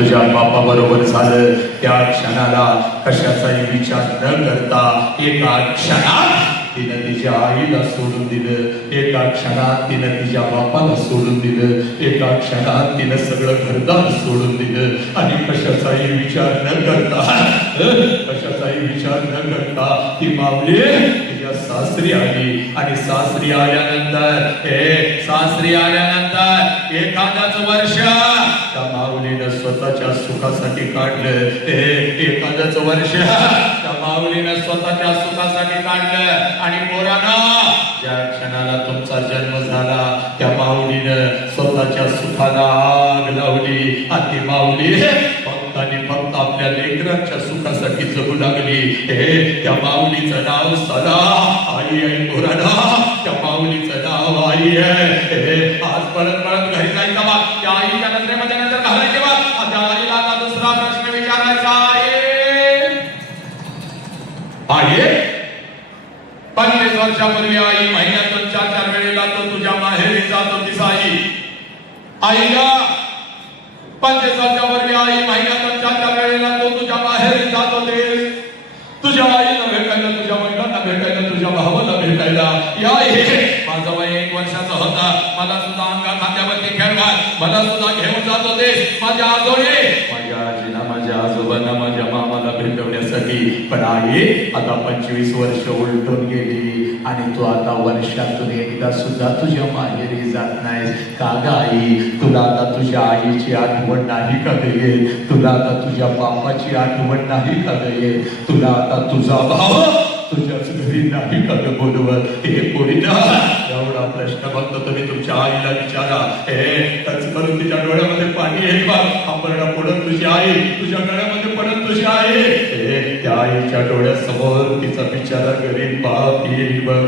तुझ्या बापा बरोबर झालं त्या क्षणाला कशाचाही विचार न करता एका क्षणात तिनं तिच्या आईला सोडून दिलं, एका क्षणात तिनं तिच्या बापाला सोडून दिलं, एका क्षणात तिनं सगळं घरदार सोडून दिलं आणि कशाचाही विचार न करता ती माऊली तिच्या सासरी आली आणि सासरी आल्यानंतर एखादाच वर्ष त्या माऊलीनं स्वतःच्या सुखासाठी काढलं, एखादच वर्ष त्या माऊलीनं स्वतःच्या सुखासाठी काढलं आणि पोरांनो ज्या क्षणाला तुमचा जन्म झाला त्या माऊलीनं स्वतःच्या सुखाला आग लावली आणि ती माऊली फक्त आणि फक्त आपल्या लेकरांच्या सुखासाठी जगू लागली. त्या माऊलीचं नाव सदा आई आहे. पोरांनो त्या माऊलीचं नाव आई आहे. आज परत घरी जायचं बा त्या आईच्या नजरेमध्ये नजर घालायची बा. त्या आईला आता दुसरा प्रश्न विचारायचा आहे 25 वर्षापूर्वी आई महिन्यातून 4 वेळेला तो तुझ्या माहेरी जात होतीस आईला 25 वर्षापूर्वी आई महिन्यातून 4 वेळेला तो तुझ्या माहेरी जात होतीस. तुझ्या आईला भेटायला, तुझ्या वडिलांना भेटायला, तुझ्या भावाला भेटायला. या माझा वय 1 वर्षाचा होता, मला सुद्धा अंगा खांद्यावरती खेळणार, मला सुद्धा घेऊन जात होतेस माझ्या आजोळे, माझ्या आजीला, माझ्या आजोबांना, माझ्या मामाला भेटवण्यासाठी. पण आई आता 25 वर्ष उलटून गेली आणि तू आता वर्षातून एकदा सुद्धा तुझ्या माहेरी जात नाहीस. का ग आई, तुला आता तुझ्या आईची आठवण नाही का येईल? तुला आता तुझ्या बापाची आठवण नाही का येईल? तुला आता तुझा भाव तुझ्याच घरी नाही का बोलवत? हे पोरीला एवढा प्रश्न फक्त तुम्ही तुमच्या आईला विचारा. टच करून तिच्या डोळ्यामध्ये पाणी येईल बा. आपण पडत तुझी आई, तुझ्या गळ्यामध्ये पडत तुझी आई. त्या आईच्या डोळ्यासमोर तिचा बिचारा गरीब बाप येईल बघ.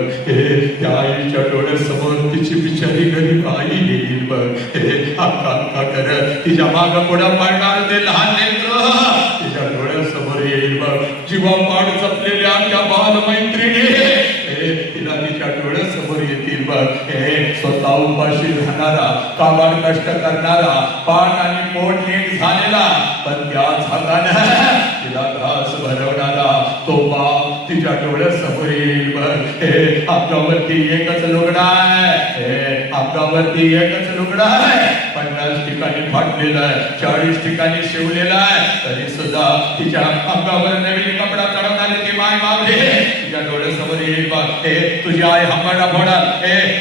त्या आईच्या डोळ्यासमोर तिची बिचारी गरीब आई येईल बघ. अक्का कर तिच्या माग पुढे पडणार ते लहान लेकरं तिच्या डोळ्यासमोर येईल बघ. जीवापाड जपलेल्या त्या बालमैत्रिणी तिला तिच्या डोळ्यासमोर येतील बघ. स्वतः उपाशी राहणारा, काबाड कष्ट करणारा, पाठ आणि पोट नीट झालेला पण त्या झागानं तिला घास भरवणारा तो बाप तिच्या डोळ्यासमोर येईल बघ. आपल्यावरती एकच लुगडा आहे, आपल्यावरती एकच लुगडा आहे. 50 ठिकाणी फाटलेला आहे, 40 ठिकाणी शिवलेला आहे, तरी सुद्धा तिच्या अंगावर नवीन कपडा चढवणारी ती माय मावली तिच्या डोळ्यासमोर येईल बघ. तुझी आई हंबरडा फोडल,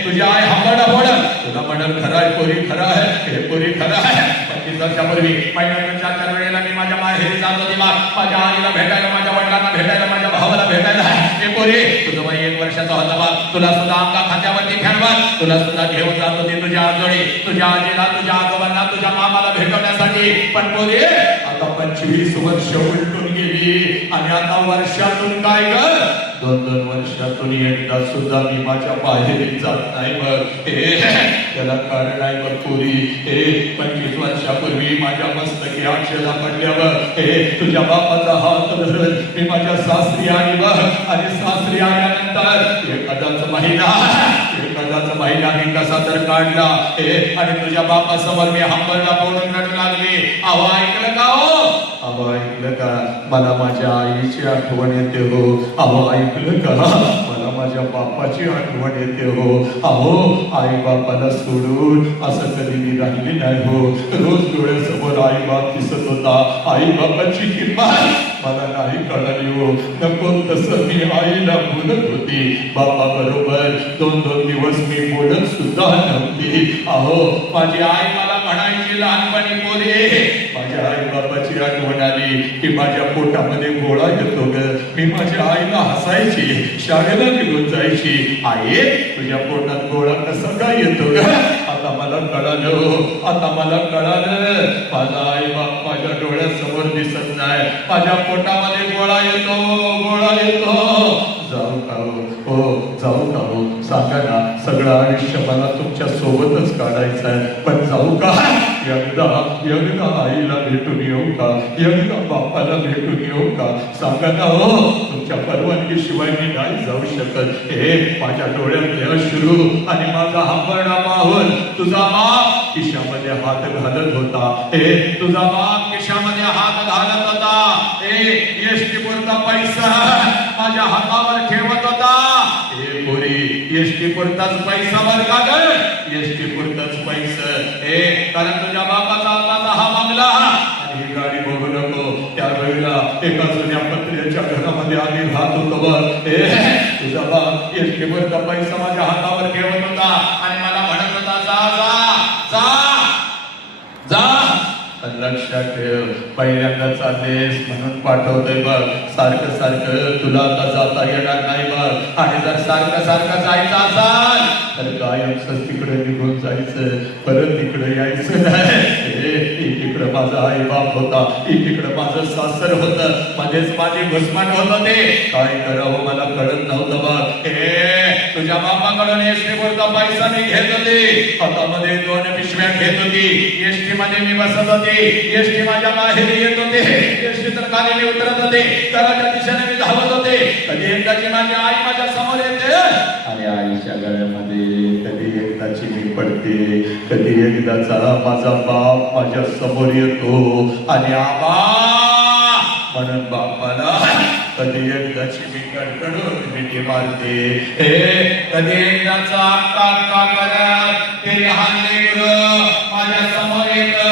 तुझी आई हंबरडा फोडल. तुला म्हणल खरं आहे पोरी, खरं आहे, हे पोरी खरं आहे. 25 वर्षापूर्वी महिन्यातून 4 वेळेला मी माझ्या माहेरी जात होती. माझ्या आईला भेटायला, माझ्या वडिलांना भेटायला, माझ्या भावाला भेटायला. हे पोरी तुझं वय 1 वर्षाचा होता बा. तुला सुद्धा अंगा खांद्यावरती खेळवा, तुला सुद्धा घेऊन जात होती तुझ्या आजोळी, तुझ्या आजीला, तुझ्या आजोबांना, तुझ्या मामाला भेटवण्यासाठी. पण पोरी आता 25 वर्ष उलटून गेली आणि आता वर्षातून काय कर 2-2 वर्षातून एकदा सुद्धा मी माझ्या माहेरी जात नाही बघ. त्याला कारण आहे बघ पोरी. 25 वर्षापूर्वी माझ्या मस्तकी अक्षला पडल्यावर तुझ्या बापाचा हात धरत मी माझ्या सासरी आली बघ. आणि सासरी आल्यानंतर एखादाच महिना मी कसा तर काढला आणि तुझ्या बापासमोर मी हंबरडा फोडून रडू लागली. अहो ऐकलं का हो? अहो ऐकलं का? मला माझ्या आईची आठवण येते हो. अहो ऐकलं का? मला माझ्या बापाची आठवण येते हो. अहो आई बापाला सोडून असं कधी मी राहिली नाही हो. रोज डोळ्यासमोर आई बाप दिसत होता. आई बापाची किंमत मला नाही कळली हो. नको तसं मी आईला बोलत होती. बापा बरोबर 2-2 दिवस मी बोलत सुद्धा नव्हती. अहो माझी आई मला म्हणायची लहानपणी पोरी, माझ्या आई बापाची आठवण आली की माझ्या पोटामध्ये गोळा येतो ग. मी माझ्या आईला हसायची, शाळेला घेऊन जायची. आई तुझ्या पोटात गोळा कसा काय येतो ग? आता मला कळालं, आता मला कळालं. माझा आई बाप माझ्या डोळ्यासमोर दिसत नाही, माझ्या पोटामध्ये गोळा येतो, गोळा येतो. जाऊ का हो, जाऊ का हो? सांगा ना, सगळं आयुष्य मला तुमच्या सोबतच काढायचं आहे, पण जाऊ का? एकदा आईला भेटून येऊ का? एकदा बापाला भेटून येऊ का? सांगा ना हो, तुमच्या परवानगीशिवाय मी नाही जाऊ शकत. हे माझ्या डोळ्यातले अश्रू आणि माझा हंबरडा माहोल तुझा बाप खिशामध्ये हात घालत होता. हे तुझा बाप खिशामध्ये हात घालत होता. एसटी पुरता पैसा माझ्या हातावर ठेवत होता. हे पोरी, एसटी पुरताच पैसा बर का ग? एसटी पुरताच पैसा. कारण तुझ्या बापाचा आताचा हा मामला आणि ही गाडी बघू नको. त्यावेळेला एका जुन्या पत्र्याच्या घरामध्ये आम्ही राहत होतो बघ. तुझा बाप एसटी पुरता पैसा माझ्या हातावर ठेवत होता आणि मला म्हणत होता, जा जा जा जा. लक्षात ठेव, पहिल्यांदा चाललेस म्हणून पाठवतोय बघ. सारखं सारखं तुला आता जाता येणार नाही बघ. आणि जर सारखं सारखं जायचं असाल तर कायमच तिकडे निघून जायचं, परत तिकडे यायचं नाही. इकडं माझा आई बाप होता, इकडं माझं सासर होतं, मध्येच माझी घुसमट होत होते. काय करावं मला कळत नव्हतं बघ. तुझ्या बापाकडून एसटी पुरता पैसा मी घेत होते, हातामध्ये 2 पिशव्या घेत होती. एसटी मध्ये मी बसत होते, एसटी माझ्या माहेरी येत होते, एसटी तर खाली मी उतरत होते, घराच्या दिशेने मी धावत होते. कधी एकदाची माझी आई माझ्या समोर येते आणि आईच्या गळ्यामध्ये कधी एकदाची मी पडते, कधी एकदाचा माझा बाप माझ्या समोर येतो आणि आबा म्हणून बापाला कधी एकदाची मी कडकडून मिठी मारते. कधी एकदाचा अक्का करत ते लहान लेकरं माझ्या समोर येतं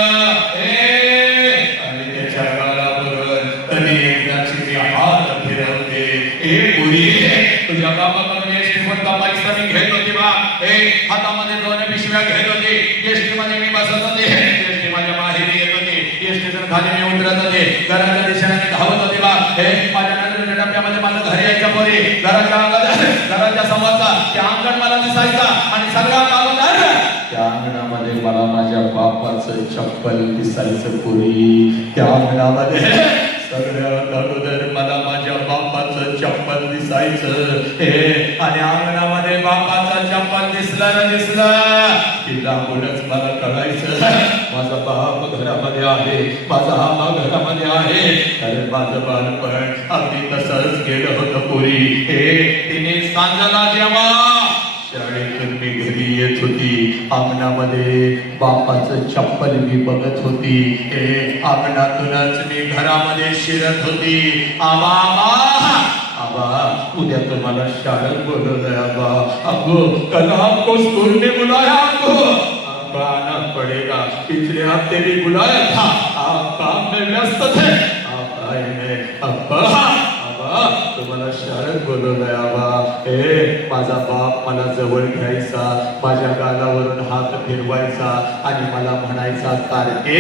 आणि त्याच्या गालावरून कधी एकदाची मी हात फिरवते. पुरी, तुझ्या बापाकडून एसटी पुरता पैसा मी घेत होती बा. हातामध्ये 2 पिशव्या घेत होती, एसटी मध्ये मी बसत होते, एसटी माझ्या माहेरी येत होती, एसटी तर खाली मी उतरत होते, घराच्या दिशेने मी धावत होते बा. माझ्या नजरेच्या डब्यामध्ये माझं घर यायचं पोरी. घराच्या समोरचा त्या अंगण मला दिसायचा आणि सगळ्यात अगोदर त्या अंगणामध्ये मला माझ्या बापाचं चप्पल दिसायचं पोरी. त्या अंगणामध्ये सगळ्यात अगोदर मला माझ्या बापाचं चप्पल दिसायचं. आणि अंगणामध्ये बापाचं चप्पल दिसलं की लांबूनच मला कळायचं माझा बाप घरामध्ये आहे, माझा आबा घरामध्ये आहे. कारण माझं बालपण अगदी तसंच गेलं होतं पोरी. तिने सांजना जेव्हा शाळेतून मी घरी येत होती, अंगणामध्ये बापाचं चप्पल मी बघत होती. अंगणातूनच मी घरामध्ये शिरत होती. आबा आबा, उद्या तो मला शाळेत बोलवलंय आबा. अगो कल हमको स्कूल में बुलाया, आपको आना पड़ेगा. पिछले हफ्ते भी बुलाया था, आप काम में व्यस्त थे, आप आए नहीं. अब्बा तुम्हाला शाळेत बोलवलंय आबा. माझा बाप मला जवळ घ्यायचा, माझ्या गालावरून हात फिरवायचा आणि मला म्हणायचा, तारके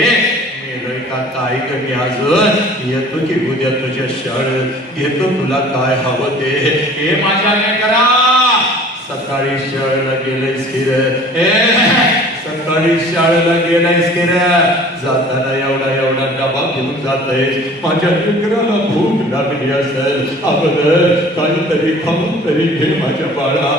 मेलोय का काय कमी अजून येतो की उद्या तुझ्या शाळेत, घेतो तुला काय हवं ते. माझ्या लेकरा, सकाळी शाळेला गेलेस की रे? सकाळी शाळेला गेलायस की रे? जाताना एवढा डबा घेऊन जातोय. माझ्या लेकराला भूक लागली असेल, अगोदर काहीतरी खाऊन तरी घे माझ्या बाळा.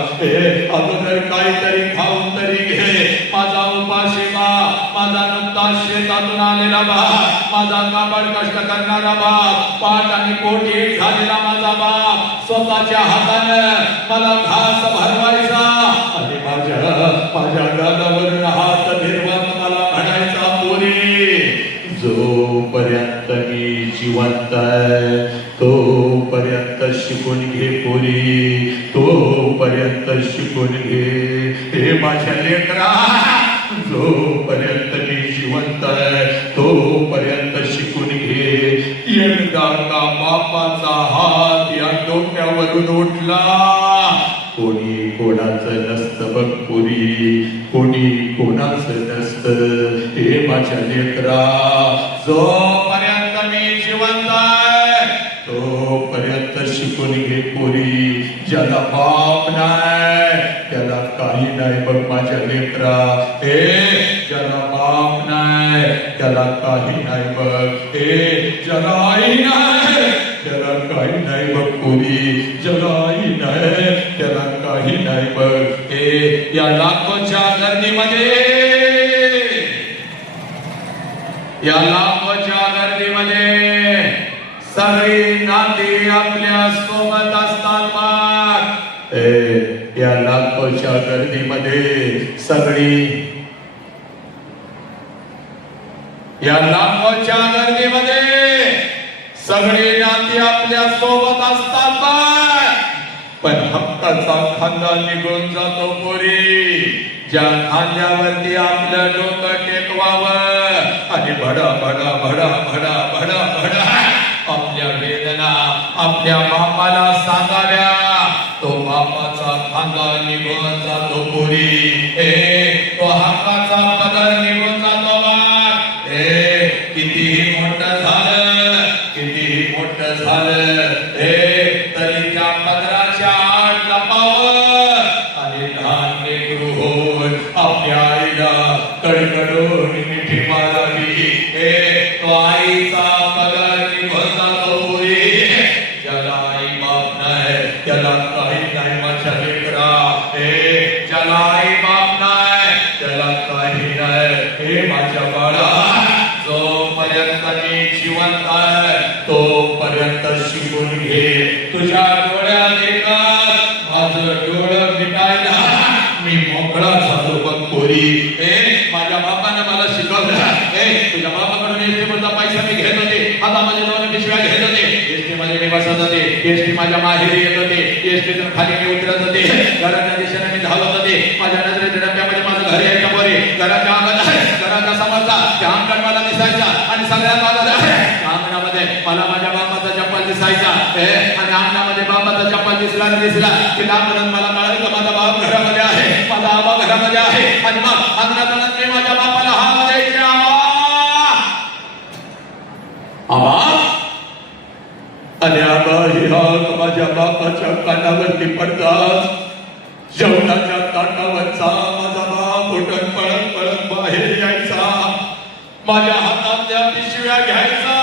अगोदर काहीतरी खाऊन तरी घे. माझा उपाशी बाप, माझा नुकताच शेतातून आलेला बाप, माझा काबड कष्ट करणारा बाप, पाठ आणि पोटी झालेला माझा बाप स्वतःच्या हातानं मला घास भरवायचा आणि माझ्या गालावरून हात फिरवत मला म्हणायचा, पोरी जोपर्यंत मी जिवंत आहे तोपर्यंत शिकून घे पोरी, तोपर्यंत शिकून घे. माझ्या लेकरा, जोपर्यंत मी जिवंत आहे तोपर्यंत शिकून घे. एकदा का बापाचा हात या डोक्यावरून उठला, कोणी कोणाचं नसतं बघ पोरी, कोणी कोणाचं नसतं. माझ्या लेकरा, जोपर्यंत मी जिवंत आहे तोपर्यंत शिकून घे पोरी. ज्याला बाप नाही त्याला काही नाही बघ माझ्या लेकरा. ज्याला बाप नाही त्याला काही नाही बघ. ज्याला आई नाही त्याला काही नाही बघ पोरी. ज्याला आई नाही त्याला काही नाही बघ. या लाखोच्या गर्दीमध्ये, या लाखोच्या गर्दीमध्ये सगळी नाती आपल्या सोबत असतात मग. या लाखोच्या गर्दीमध्ये सगळी, या लाखोच्या गर्दीमध्ये सगळी नाती आपल्या सोबत असतात पण हक्काचा खांदा निघून जातो पोरी. ज्या खांद्यावरती आपलं डोकं टेकवावं आणि भडा भडा भडा भडा भडा भडा आपल्या वेदना आपल्या बापाला सांगाव्या, तो बापाचा खांदा निघून जातो पोरी. तो हक्काचा पदर निघून जातो. कितीही मोठं झालं, कितीही मोठं झालं तरी त्या पदराच्या आड लपावं आणि लहान लेकरू होऊन आपल्या आईला कडकडून मिठी मारावी. तो आईचा पदर निघून जातो पोरी. ज्याला आई बाप नाही त्याला काही नाही माझ्या लेकरा. ज्याला आई बाप नाही त्याला काही नाही माझ्या बाळा. जोपर्यंत मी जिवंत आहे तोपर्यंत शिकून घे. तुझ्या डोळ्यात एकच माझं डोळं मिटायला मी मोकळा झालो बघ पोरी. माझ्या बापाने मला शिकवलं. तुझ्या बापाकडून एसटीचा पैसा मी घेत होते, आता माझे दोन पिशव्या घेत होते. एसटी मध्ये मी बसत होते, एसटी माझ्या माहेरी येत होते, एसटीतून खाली मी उतरत होते, घराच्या दिशेने मी धावत होते. माझ्या नजरेच्या डब्यामध्ये माझं घर यायचं पोरी. घराच्या अंगणात घराचा समजला त्या अंगण मला दिसायचा आणि सगळ्यात अंगणामध्ये मला माझ्या बापाचा चप्पल दिसायचा आणि अंगणामध्ये बापाचा चप्पल दिसला की लांबून मला कळलं की माझा बाप घरामध्ये आहे, माझा आबा घरामध्ये आहे. आणि मग अंगणात मी माझ्या बापाला हात द्यायचे, आबा आणि आबा ही हाक माझ्या बापाच्या कानावरती पडतात. जेवणाच्या ताटावरचा माझा बाप उठून पळत पळत बाहेर यायचा, माझ्या हातातल्या पिशव्या घ्यायचा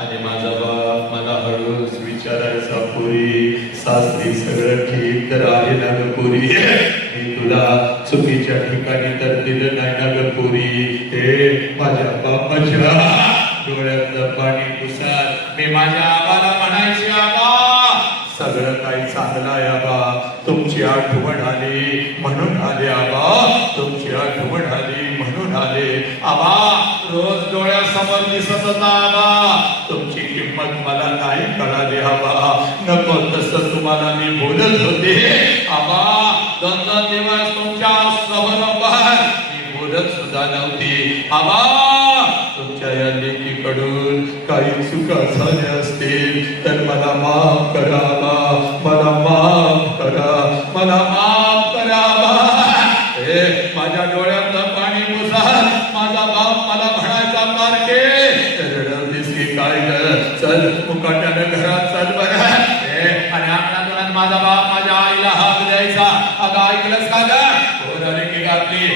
आणि माझा बाप मला हळूच विचारायचा, पोरी सासरी सगळं ठीक तर आहे ना ग पोरी? मी तुला चुकीच्या ठिकाणी तर दिलं नाही ना ग पोरी? माझ्या बापाच्या डोळ्यातलं पाणी पुसत मी माझ्या आबाला म्हणायचे, आबा सगळं काही चांगलं आहे आबा, तुमची आठवण आली म्हणून आले आबा, तुमची आठवण आली म्हणून आले आबा. रोज डोळ्यासमोर दिसत होता आबा, तुमची किंमत मला नाही कळाली आबा. नको तसं तुम्हाला मी बोलत होते आबा. 2-2 दिवस तुमच्या समोर मी बोलत सुद्धा नव्हती आबा. तुमच्या या लेकीकडून काही चुका झाल्या असतील तर मला माफ करा, मला माफ करा, मला माफ करा. माझ्या डोळ्यातलं पाणी पुसा. माझा बाप मला म्हणायचा, पारखे रडवलीस की काय ग? चल मुकाट्यानं घरात चल बरं. आणि अंगणातून माझा बाप माझ्या आईला हात द्यायचा. अगं ऐकलंस का ग? हो झाले की घातली.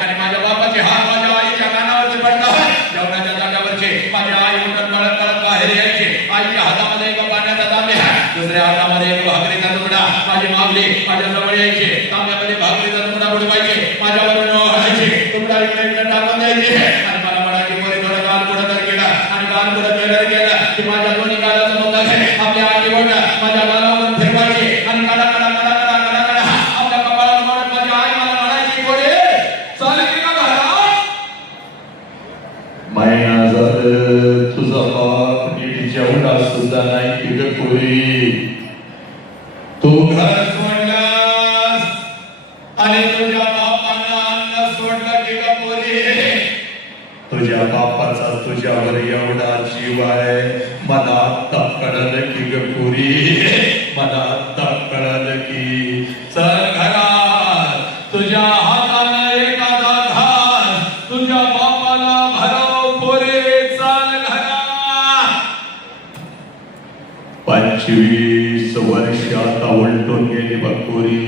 आणि माझ्या बापाचे हात माझ्या आईच्या कानावरती पडला. जेवणाच्या जागेवरचे माझी आई उठून कळत कळत बाहेर यायची. आईच्या हातामध्ये एक पाण्याचा तांब्या, दुसऱ्या हातामध्ये एक भाकरीचा तुकडा. माझी माऊली माझ्या जवळ यायची, तांब्यामध्ये भाकरीचा तुकडा बुडवायचे, माझ्यावरून हसायचे, तुकडा इकडे इकडे टाकून द्यायचे आणि मला म्हणायचे, पोरी थोडं गाल पुढं तर गेला. आणि गाल पुढं गेलं की माझ्या दोन्ही गालाचं मुद्दा आपल्या आईची बोट माझ्या गालावरून फिरवायचे आणि कडा कडा कडा कडा कडा कडा आपल्या कपाळावर मारत माझी आई मला म्हणायची, पोरी चल की का घरात? महिना झालं तुझा बाप नीट जेवढा सुद्धा नाही की ग पोरी. तू घर सोडलास आणि तुझ्या बापानं अन्न सोडलं की ग पोरी? तुझ्या बापाचा तुझ्यावर एवढा जीव आहे मला आत्ता कळलं की ग पोरी, मला आत्ता कळलं की. चल घरात, तुझ्या हातानं एखादा घास तुझ्या बापाला भरव पोरी. चल घरात. 25 वर्ष आता उलटून गेली बघ पोरी.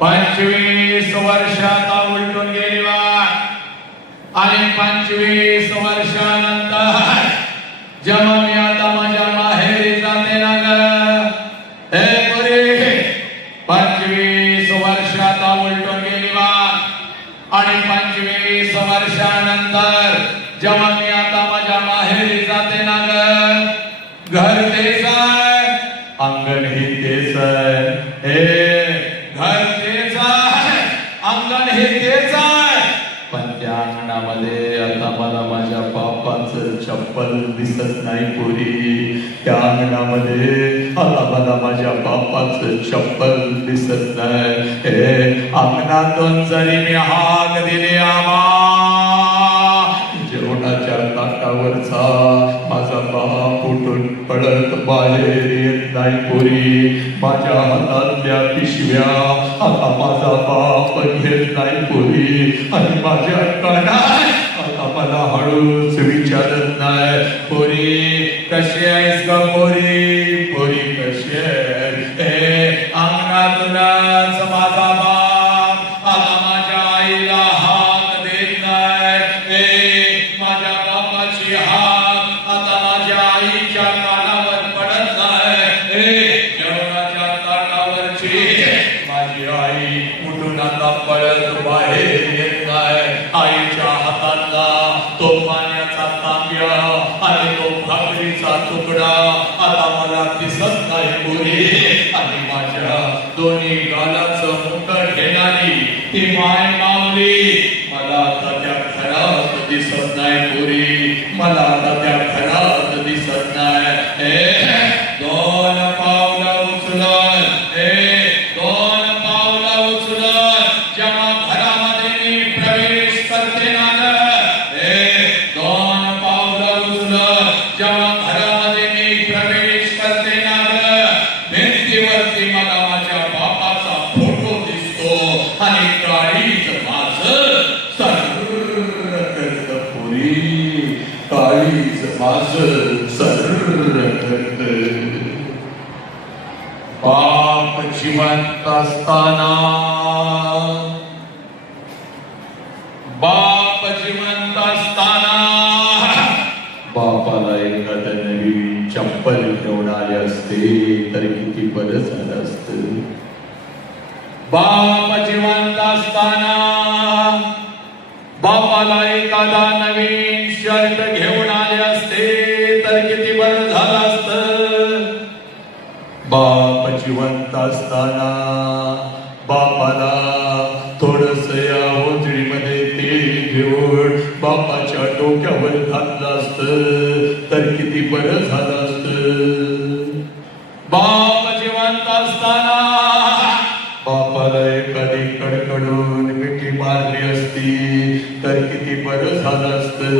25 वर्ष आता उलटून गेली बा. आणि 25 वर्षानंतर जेव्हा मी आता माझ्या माहेरी जाते ना ग, पोरी नंतर जेव्हा मी आता माझ्या माहेरी जाते ना ग, घर तेच आहे, अंगण ही तेच आहे, हे घर तेच आहे, अंगण हे तेच आहे, पण त्या अंगणामध्ये आता मला माझ्या बापाचं चप्पल दिसत नाही पोरी. त्या अंगणामध्ये आता मला माझ्या बापाचं चप्पल दिसत नाही. हे अंगणातून जरी मी हाक दिली आबा, जेवणाच्या ताटावरचा माझा बाप उठून पडत बाहेर येत नाही पोरी. माझ्या हातातल्या पिशव्या आता माझा बाप घेत नाही पोरी. आणि माझ्या कानात आता मला हळूच विचारत नाही, पोरी कशी आहेस का पोरी, पोरी कशी आहे. अंगणातूनच माझा बाप आता माझ्या आईला हाक देत नाही. माझ्या बापाची हाक आता माझ्या आईच्या कानावर पडत नाही. जेवणाच्या ताटावरची माझी आई उठून आता पळत बाहेर येत नाही. आईच्या हातातला तो पाण्याचा तांब्या आणि तो भाकरीचा तुकडा आता मला दिसत नाही पोरी. आणि माझ्या दोन्ही गालाचं मुंडन घेणारी ती माय माऊली मला आता त्या घरात दिसत नाही पोरी. मला आता त्या घरात दिसत नाही. दोन पावलं उचलून, दोन पावलं उचलून जेव्हा घरामध्ये मी प्रवेश करते ना ग, दोन पावलं उचलून जेव्हा घरामध्ये मी प्रवेश करते ना ग, भिंतीवरती मला माझ्या बापाचा फोटो दिसतो आणि काळीच माझं सर्र करत पोरी. काळीच माझं सर्र करत. बाप जिवंत असताना, बाप जिवंत असताना बापाला एखाद नवीन चप्पल घेऊन आले असते तर किती बरं झालं असतं. बाप जिवंत असताना बापाला एखादा नवीन शर्ट घेऊन आले असते तर किती बरं झालं असतं. बाप जिवंत असताना बापाला थोडस या ओंजळीमध्ये तेल घेऊन बापाच्या डोक्यावर घातलं असतं तर किती बरं झालं असतं. बाप जिवंत असताना बापाला एखादी कडकडून मिठी मारली असती तर किती बरं झालं असतं.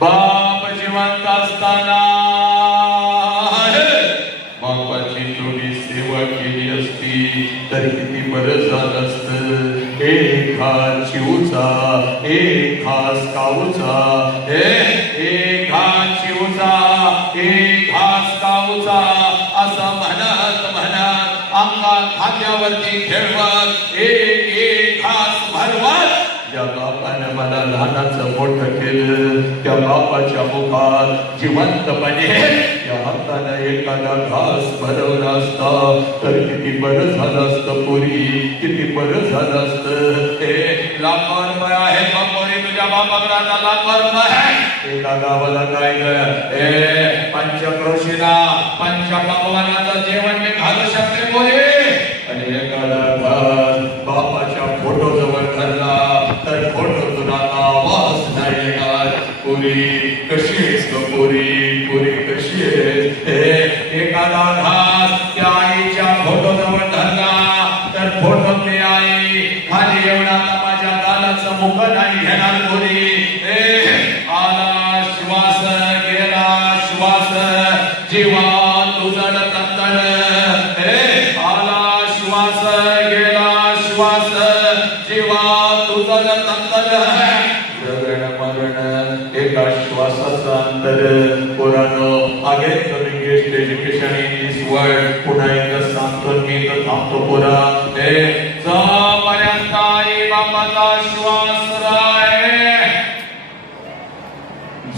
बाप जिवंत असताना बापाची थोडी सेवा केली असती तर किती बरं झालं असतं. एक घास चिवचा, एक घास काऊचा, एक घास चिवचा, एक घास काऊचा असं म्हणत म्हणत अंगात खात्यावरती खेळवत एक एक घास भरवत ज्या बापानं मला लहानाचं मोठं केलं त्या बापाच्या मुखात जिवंतपणे या हाताने एखादा घास भरवला असता तर किती बरं झालं असतं पोरी. किती बरं झालं असतं. ते लाखो रुपये आहेत का पोरी तुझ्या बापाकडे? लाखो रुपये. एका गावाला काय पंचक्रोशीला पंचपक्वानाचं जेवण मी घालू शकते पोरी. आणि एखादा घास बापाच्या फोटो जवळ धरला तर फोटो तुला आवाज नाही येणार. पोरी कशी आहेस ग पोरी, पोरी कशी आहेस. एखादा घास त्या आईच्या फोटो जवळ धरला तर फोटो ते आई खाली एवढा माझ्या गालाचं मुख नाही घेणार पोरी. आला श्वास गेला श्वास जीवा तुझं तंतन. आला श्वास गेला श्वास जीवा तुझं तंतन. जगण मरण एका श्वासाचा अंतर. पोरांनो आगे coming education in this world. पुन्हा एकदा सांगतो मी तर थांबतो पोरा. जोपर्यंत आई बापाचा श्वास राहील,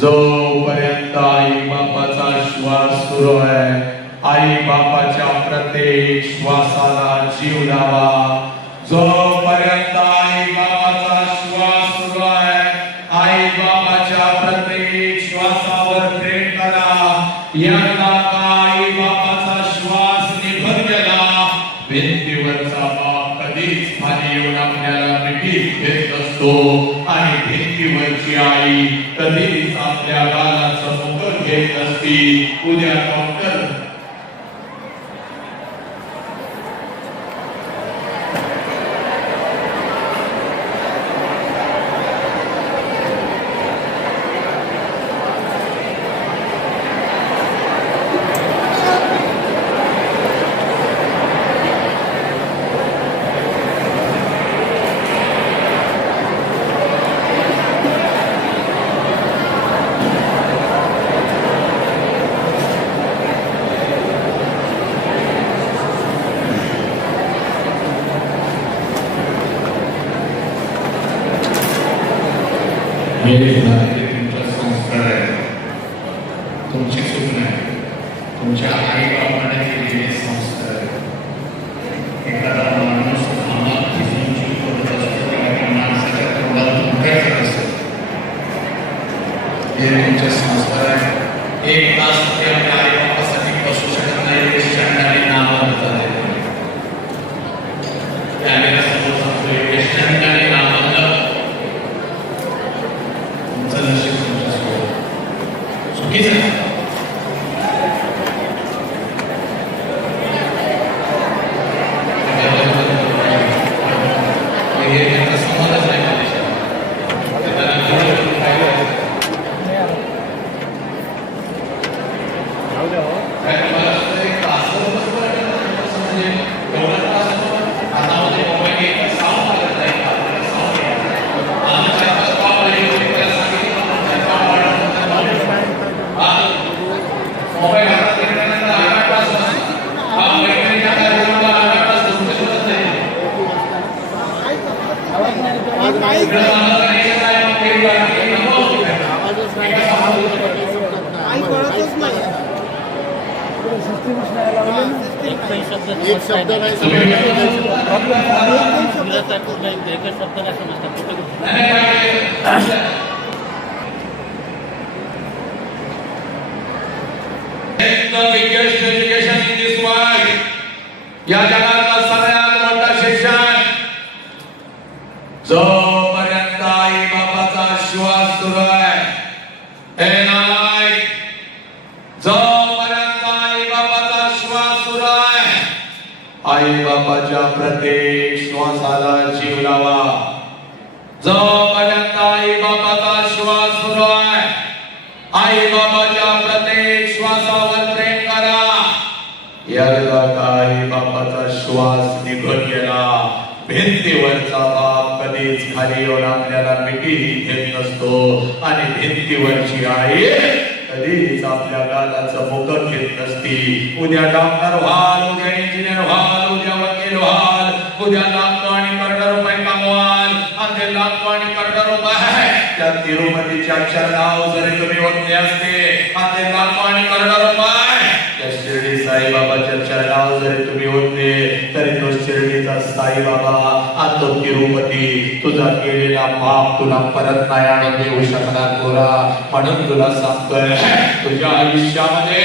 जोपर्यंत आई बापाचा श्वास सुरू आहे, आई बापाच्या प्रत्येक श्वासाला जीव लावा. जोपर्यंत आई बापाचा श्वास सुरू आहे आई बाबाच्या प्रत्येक श्वासावर प्रेम करा. यंदा आई बाबाचा श्वास निघून गेला. भिंतीवरचा बाप कधीच खाली येऊन आपल्याला मिठीत घेत नसतो आणि भिंतीवरची आई कधीच आपल्या गालाचं मुख घेत नसती. उद्या डॉक्टर हे तुमचा संस्कार आहे, तुमची चूक नाही, तुमच्या आई बाबाने केलेले संस्कार आहे. एखादा माणूस माणसाच्या तोंडातून काय असतं, हे तुमचे संस्कार आहे. एक तास ते आपल्या आई बाबासाठी बसू शकत नाही, ते शहाणाने नाव म्हणतात. त्यावेळेला समोर सांगतोय कृष्णाने नाव म्हणलं चुकीचं आहे. एक शब्द नाही या जगातला सगळ्यात मोठा शिक्षण. जोपर्यंत आई बाबाचा श्वास सुरू आहे, हे नालायक, जोपर्यंत आई बाबाचा श्वास सुरू आहे, आई बाबाच्या प्रत्येक श्वासाला जीव लावा. जोपर्यंत आई बाबाचा श्वास सुरू आहे, आई बाबाच्या प्रत्येक श्वासावर प्रेम करा. एकदा का आई बाबाचा श्वास निघून गेला, भिंतीवरचा बाप कधीच खाली येऊन आपल्याला मिठी घेत नसतो आणि भिंतीवरची आई कधीच आपल्या गालाचं मुख घेत नसती. उद्या डॉक्टर व्हाल, उद्या इंजिनियर व्हाल, उद्या वकील व्हाल, उद्या लाखो आणि करोडो रुपये कमवाल आणि ते लाखो आणि करोडो रुपये त्या तिरुपतीच्या चरणावर जरी तुम्ही ओतले असते आणि ते लाखो आणि करोडो रुपये त्या शिर्डी साईबाबाच्या चरणावर जरी तुम्ही ओतले तरी तो शिर्डीचा साईबाबा आणि तो तिरुपती तुझा केलेला पाप तुला परत नाही आणून देऊ शकणार गोरा. म्हणून तुला सांगतोय, तुझ्या आयुष्यामध्ये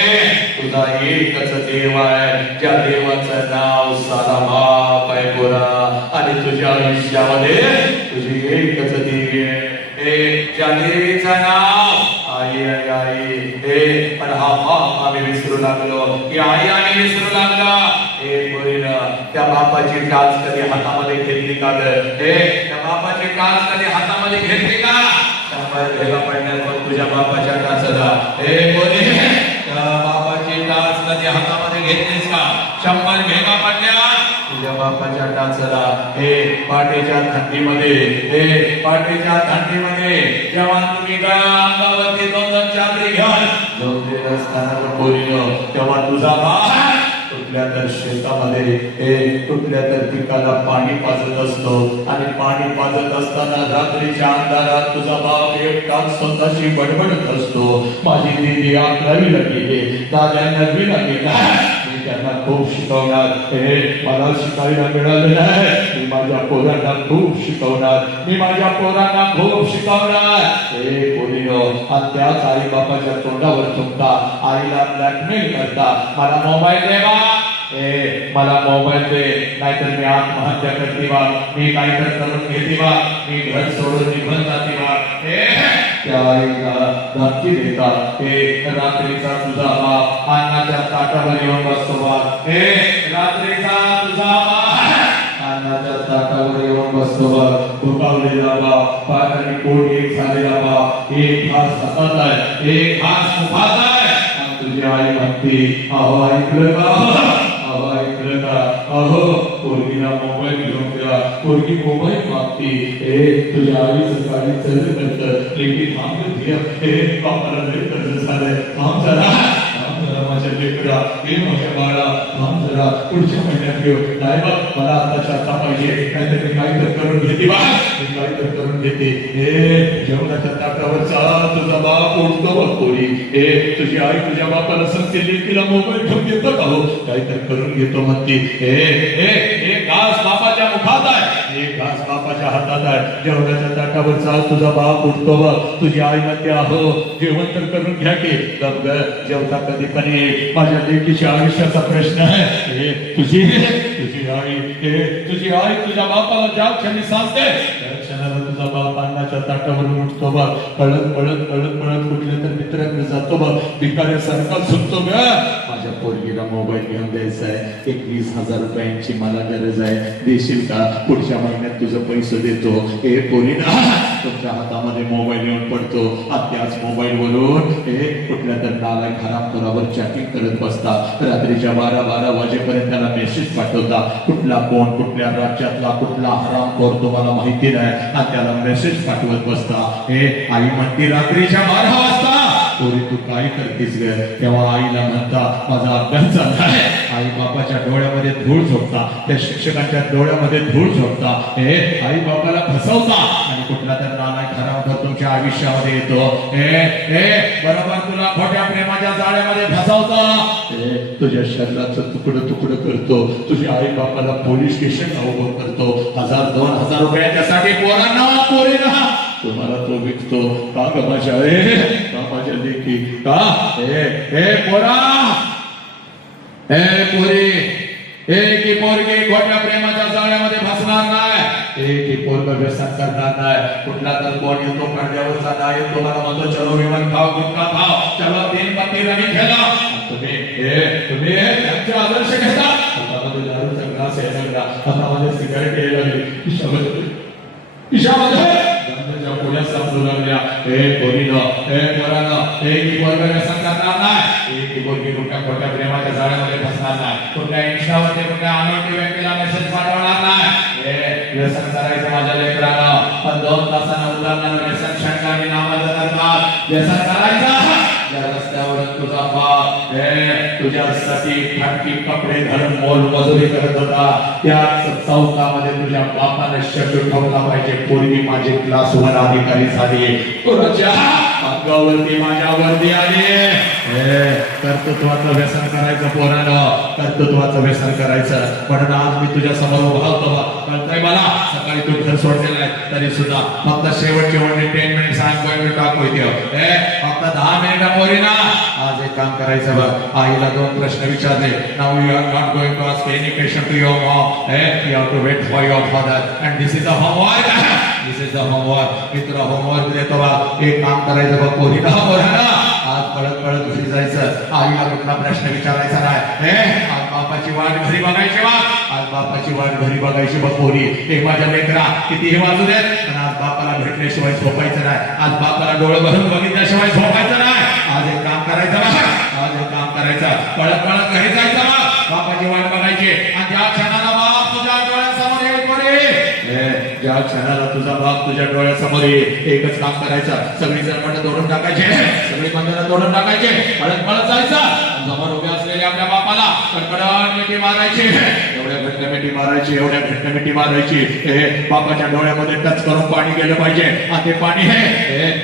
तुझा एकच देव आहे, ज्या देवाचं नाव साला बाप आहे गोरा. आणि तुझ्या आयुष्यामध्ये तुझी एकच देवी आहे, ज्या देवीचं नाव आई आई आई. पण हा बाप आम्ही विसरू लागलो, की आई आम्ही विसरू लागला. त्या बापाची टाच कधी हातामध्ये घेतली का ग? त्या बापाची टाच कधी हातामध्ये घेतली का? शंभर भेगा पडण्यात पण तुझ्या बापाच्या टाचला त्या बापाची टाच कधी हातामध्ये घेतलीस का? शंभर भेगा पडल्या तुझ्या बापाच्या टाचला. पाठीच्या थंडीमध्ये, पाठीच्या थंडीमध्ये जेव्हा तुम्ही अंगावरती 2-2 चादरी घ्याल रस्त्यावर बोलिनो, तेव्हा तुझा बाप कुठल्या तर शेतामध्ये कुठल्या तर पिकाला पाणी पाजत असतो आणि पाणी पाजत असताना रात्रीच्या अंधारात तुझा बाप एकटा स्वतःशी बडबडत असतो. माझी दीदी 11वीला गेली, दादा 9वीला गेला, मी त्यांना पोरांना खूप शिकवणार. हे मला शिकायला मिळालं नाही, मी माझ्या पोरांना खूप शिकवणार, मी माझ्या पोरांना खूप शिकवणार. हे पोरीनो, आणि त्याच आई बापाच्या तोंडावर तुमता आईला ब्लॅकमेल करता, मला मोबाईल दे बा, मला मोबाईल दे, नाहीतर मी आत्महत्या करते बा, मी काहीतरी करून घेते बा, मी घर सोडून निघून जाते बा. त्या आईला धमकी देता, रात्रीचा तुझा बाप अन्नाच्या ताटावर येऊन बसतो बा, रात्रीचा तुझा बाप अन्नाच्या ताटावर येऊन बसतो बा, दुखावलेला बाप, पायाने पोट एक झालेला बाप, एक घास हातात आहे, एक घास मुखात आहे, आणि तुझी आई म्हणते, अहो ऐकलं का, अहो ऐकलं का, अहो पोरगीला मोबाईल घेऊन द्या, पोरगी मोबाईल मागती. तुझ्या आई सकाळी चल करत लेकी थांबत बापाला लय कर्ज झालंय, थांब जरा माझ्या लेकरा, माझ्या बाळा, थांब जरा, पुढच्या महिन्यात घेऊ. नाही बा, मला आताच्या आता पाहिजे, काहीतरी काहीतरी करून घेते बा, काहीतरी करून घेते. जेवणाच्या ताटावर चाल, तुझा बाप उठतो बघ पोरी, तुझी आई तुझ्या बापाला सांगते लेकीला मोबाईल घेऊन घेतो का हो, काहीतरी करून घेतो म्हणते. एक घास बापाच्या मुखात आहे, एक घास बापाच्या हातात आहे, जेवणाच्या ताटावर चाल, तुझा बाप उठतो बघ, तुझी आई म्हणते, अहो जेवण तर करून घ्या की, जेवता कधी पण माझ्या लेकीच्या आयुष्याचा प्रश्न आहे. तुझी आई तुझ्या बापाला ज्या क्षणी सांगते त्या क्षणाला तुझा बाप अन्नाच्या ताटावरून उठतो बघ, पळत पळत पळत पळत कुठल्या तर मित्राकडे जातो बघ, भिकाऱ्यासारखा झुकतो ग, माझ्या पोरगीला मोबाईल घेऊन द्यायचा आहे, 21,000 रुपयांची मला गरज आहे, देशील का, पुढच्या महिन्यात तुझं पैसे देतो. पोरीना, तुमच्या हातामध्ये मोबाईल येऊन पडतो, आणि त्याच मोबाईल वरून कुठल्या तर नालायक हरामखोरावर चॅटिंग करत बसता, रात्रीच्या 12 वाजेपर्यंत त्याला मेसेज पाठवता, कुठला कोण, कुठल्या राज्यातला कुठला हरामखोर तुम्हाला माहिती नाही, आणि त्याला मेसेज पाठवत बसता. आई म्हणते रात्रीच्या 12 वाजता पोरी तू काय करतेस ग, तेव्हा आईला म्हणता माझा अभ्यास चाललाय, आई बापाच्या डोळ्यामध्ये धूळ झोपता, त्या शिक्षकांच्या डोळ्यामध्ये धूळ झोपता, आई बापाला फसवता, आणि कुठला तर नालायक हरामखोर तुमच्या आयुष्यामध्ये येतो, बरोबर तुला खोट्या प्रेमाच्या जाळ्यामध्ये फसवता, तुझ्या शरीराचं तुकडं करतो, तुझ्या आई बापाला पोलीस स्टेशनला उभं करतो, 1,000-2,000 रुपयाच्यासाठी पोरीना तुम्हाला तो विकतो का ग माझ्या, का माझ्या लेकी, का पोरा, पोरी, की पोरगी खोट्या प्रेमाच्या जाळ्यामध्ये फसणार नाही, की पोरग व्यसन करणार नाही, कुठला तर कोण येतो पडद्यावरचा नाही, तुम्हाला म्हणतो चलो विमान खाओ, गुटखा खाओ, चलो 3 पत्ती रमी खेळा, तुम्ही त्यांचे आदर्श घेता, हातामध्ये दारूचा ग्लास आहे सगळा, हातामध्ये सिगारेट यायला लागली, खिशामध्ये पुढे समजू लागल्या, पोरीनो, पोरानो, की पोरग व्यसन करणार नाही, की पोरगी कुठल्या खोट्या प्रेमाच्या जाळ्यामध्ये फसणार नाही, कुठल्या इंस्टावरती कुठल्या अनोळखी व्यक्तीला मेसेज पाठवणार नाही. व्यसन करायचं माझ्या लेकरानं, पण 2 तासांना उदाहरण व्यसन षटकांनी नामाचं करतात. व्यसन करायचं या रस्त्यावर तुझा बाप तुझ्यासाठी फाटकी कपडे घालून मोल मजुरी करत होता, त्या चौकामध्ये तुझ्या बापाने शब्द ठेवला पाहिजे, पोरगी माझी क्लास 1 अधिकारी झाली, कोणाच्या अंगावरती माझ्या वर्दी आली. कर्तृत्वाचं व्यसन करायचं पोरानं, कर्तृत्वाचं व्यसन करायचं, म्हणून आज मी तुझ्या समोर उभा होतो. कळतंय मला, सकाळी तू घर सोडलेलं आहे तरी सुद्धा फक्त शेवटचे ओनली 10 मिनिट्स सांग टाकू येते, फक्त 10 मिनिटं पोरीना आज एक काम करायचं बघ. आईला 2 प्रश्न विचारले, now you are not going to ask any question to your mom, you have to wait for your father and this is the homework, this is the homework. मी तुला होमवर्क देतो बघ, एक काम करायचं बघ पोरीना, पोरांना आज पळत पळत घरी जायचं, आईला कुठला प्रश्न विचारायचा नाही, आज बापाची वाट घरी बघायची बघ, आज बापाची वाट घरी बघायची बघ पोरी. एक माझ्या लेकरा कितीही वाजू देत, पण आज बापाला भेटल्याशिवाय झोपायचं नाही, आज बापाला डोळे भरून बघितल्याशिवाय झोपायचं नाही. आज एक काम करायचं बघ, आज एक काम करायचं, पळत पळत घरी जायचं बघ, बापाची वाट बघायची, आणि ज्या क्षणाला बाप तुझ्या डोळ्यासमोर येईल पोरी, ज्या क्षणाला तुझा बाप तुझ्या डोळ्यासमोर येईल, एकच काम करायचं, सगळी जरमंड तोडून टाकायचे, सगळी बंधनं तोडून टाकायचे, पळत पळत जायचं, समोर उभे असलेले झालेली आपल्या बापाला कडकडाट मिठी मारायची, एवढ्या घट्ट मिठी मारायची, एवढ्या घट्ट मिठी मारायची. बापाच्या डोळ्यामध्ये टच करून पाणी गेलं पाहिजे. आणि ते पाणी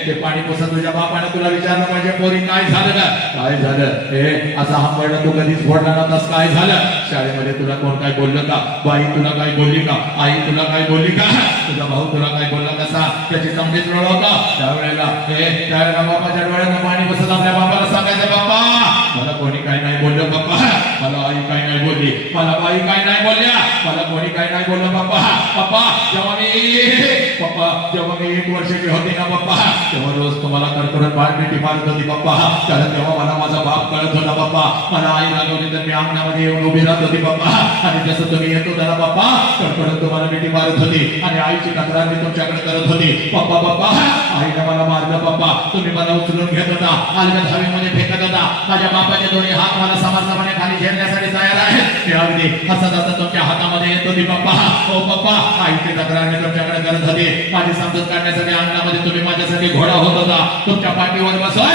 ते पाणी पुसत तुझ्या बापाने तुला विचारलं पाहिजे, पोरी काय झालं ना, काय झालं असा हा पडला तू कधीच फोडला नव्हतास, काय झालं? शाळेमध्ये तुला कोण काय बोललं का? बाई तुला काय बोलली का? आई तुला काय बोलली का? तुझा भाऊ तुला काय बोलला कसा? त्याची समजीत होता त्यावेळेला त्यावेळेला बापाच्या डोळ्यात पाणी बसत आपल्या बापाला सांगायचं, बापा मला कोणी काय नाही बोललं, बाप्पा मला आई काय नाही बोलली, मला बाई काय नाही बोलल्या, मला कोणी काय नाही बोललं बाप्पा. पप्पा जेव्हा मी 1 वर्षाची होती ना बाप्पा, तेव्हा रोज तुम्हाला कडकडत मिठी मारत होती बाप्पा. कारण तेव्हा मला माझा बाप कळत होता बाप्पा. मला आई लागवली तर मी अंगणामध्ये येऊन उभी राहत होती बाप्पा. आणि जसं तुम्ही येत होता ना बाप्पा, कडकडत तुम्हाला मिठी मारत होती आणि आईची तक्रार मी तुमच्याकडे करत होती. पप्पा पप्पा आईने मला मारलं पप्पा, तुम्ही मला उचलून घेत होता, अलगद हवेमध्ये फेकत होता. माझ्या बापाचे दोन्ही हात मला समर्थपणे खाली झेलण्यासाठी तयार आहेत. ते अगदी हसत हसत तुमच्या हातामध्ये येत होती पप्पा. हो पप्पा आईची तक्रार मी तुमच्याकडे करत होती. माझी समजूत काढण्यासाठी अंगणामध्ये तुम्ही माझ्यासाठी घोडा होत होता. तुमच्या पाठीवर बसवाय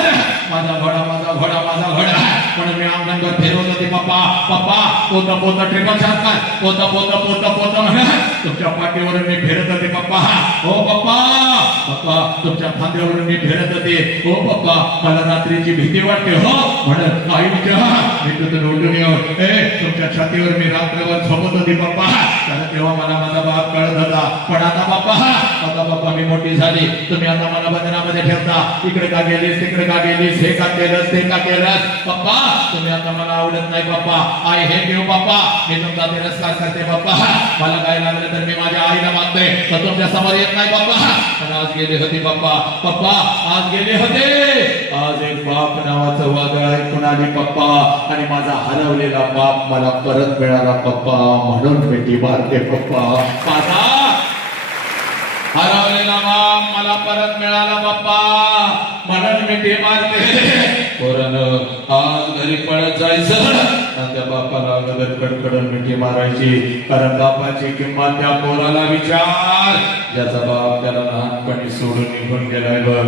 माझा घोडा माझा घोडा माझा घोडा म्हणून मी अंगणभर फिरवत होते पप्पा. पप्पा पोत पोत ट्रिपल शॉट काय पोत पोत पोत पोत तुमच्या पाठीवर मी फिरत होते पप्पा. हो पप्पा पप्पा तुमच्या खांद्यावर मी फिरत होते. हो पप्पा मला रात्रीची भीती वाटते हो म्हणत आईच्या मी तुझं उठून येऊन तुमच्या छातीवर मी रात्रभर झोपत होती पप्पा. कारण तेव्हा मला माझा बाप कळत होता. पण आता पप्पा मी मोठी झाली, तुम्ही आता मला बंधनामध्ये ठेवता. इकडे का गेलीस तिकडे का गेलीस, हे का केलंस ते का केलंस पप्पा. तुम्ही आता मला आवडत नाही पप्पा. आई हे घेऊ पप्पा, मी तुमचा तिरस्कार करते पप्पा. मला काय लागलं तर मी माझ्या आईला मागतोय, तर तुमच्या समोर येत नाही पप्पा. पण आज गेले होते पप्पा. पप्पा आज गेले होते. आज एक बाप नावाचं वादळ ऐकून आली पप्पा आणि माझा हरवलेला बाप मला परत मिळाला पप्पा. म्हणून मिठी मारते पप्पा. माझा हरवलेला बाप मला परत मिळाला बाप्पा म्हणून मिठी मारते. पोरानं आज घरी पळत जायचं आणि त्या बापाला अगोदर कडकडून मिठी मारायची. कारण बापाची किंमत त्या पोराला विचार, ज्याचा बाप त्याला लहानपणी सोडून निघून गेलाय बघ.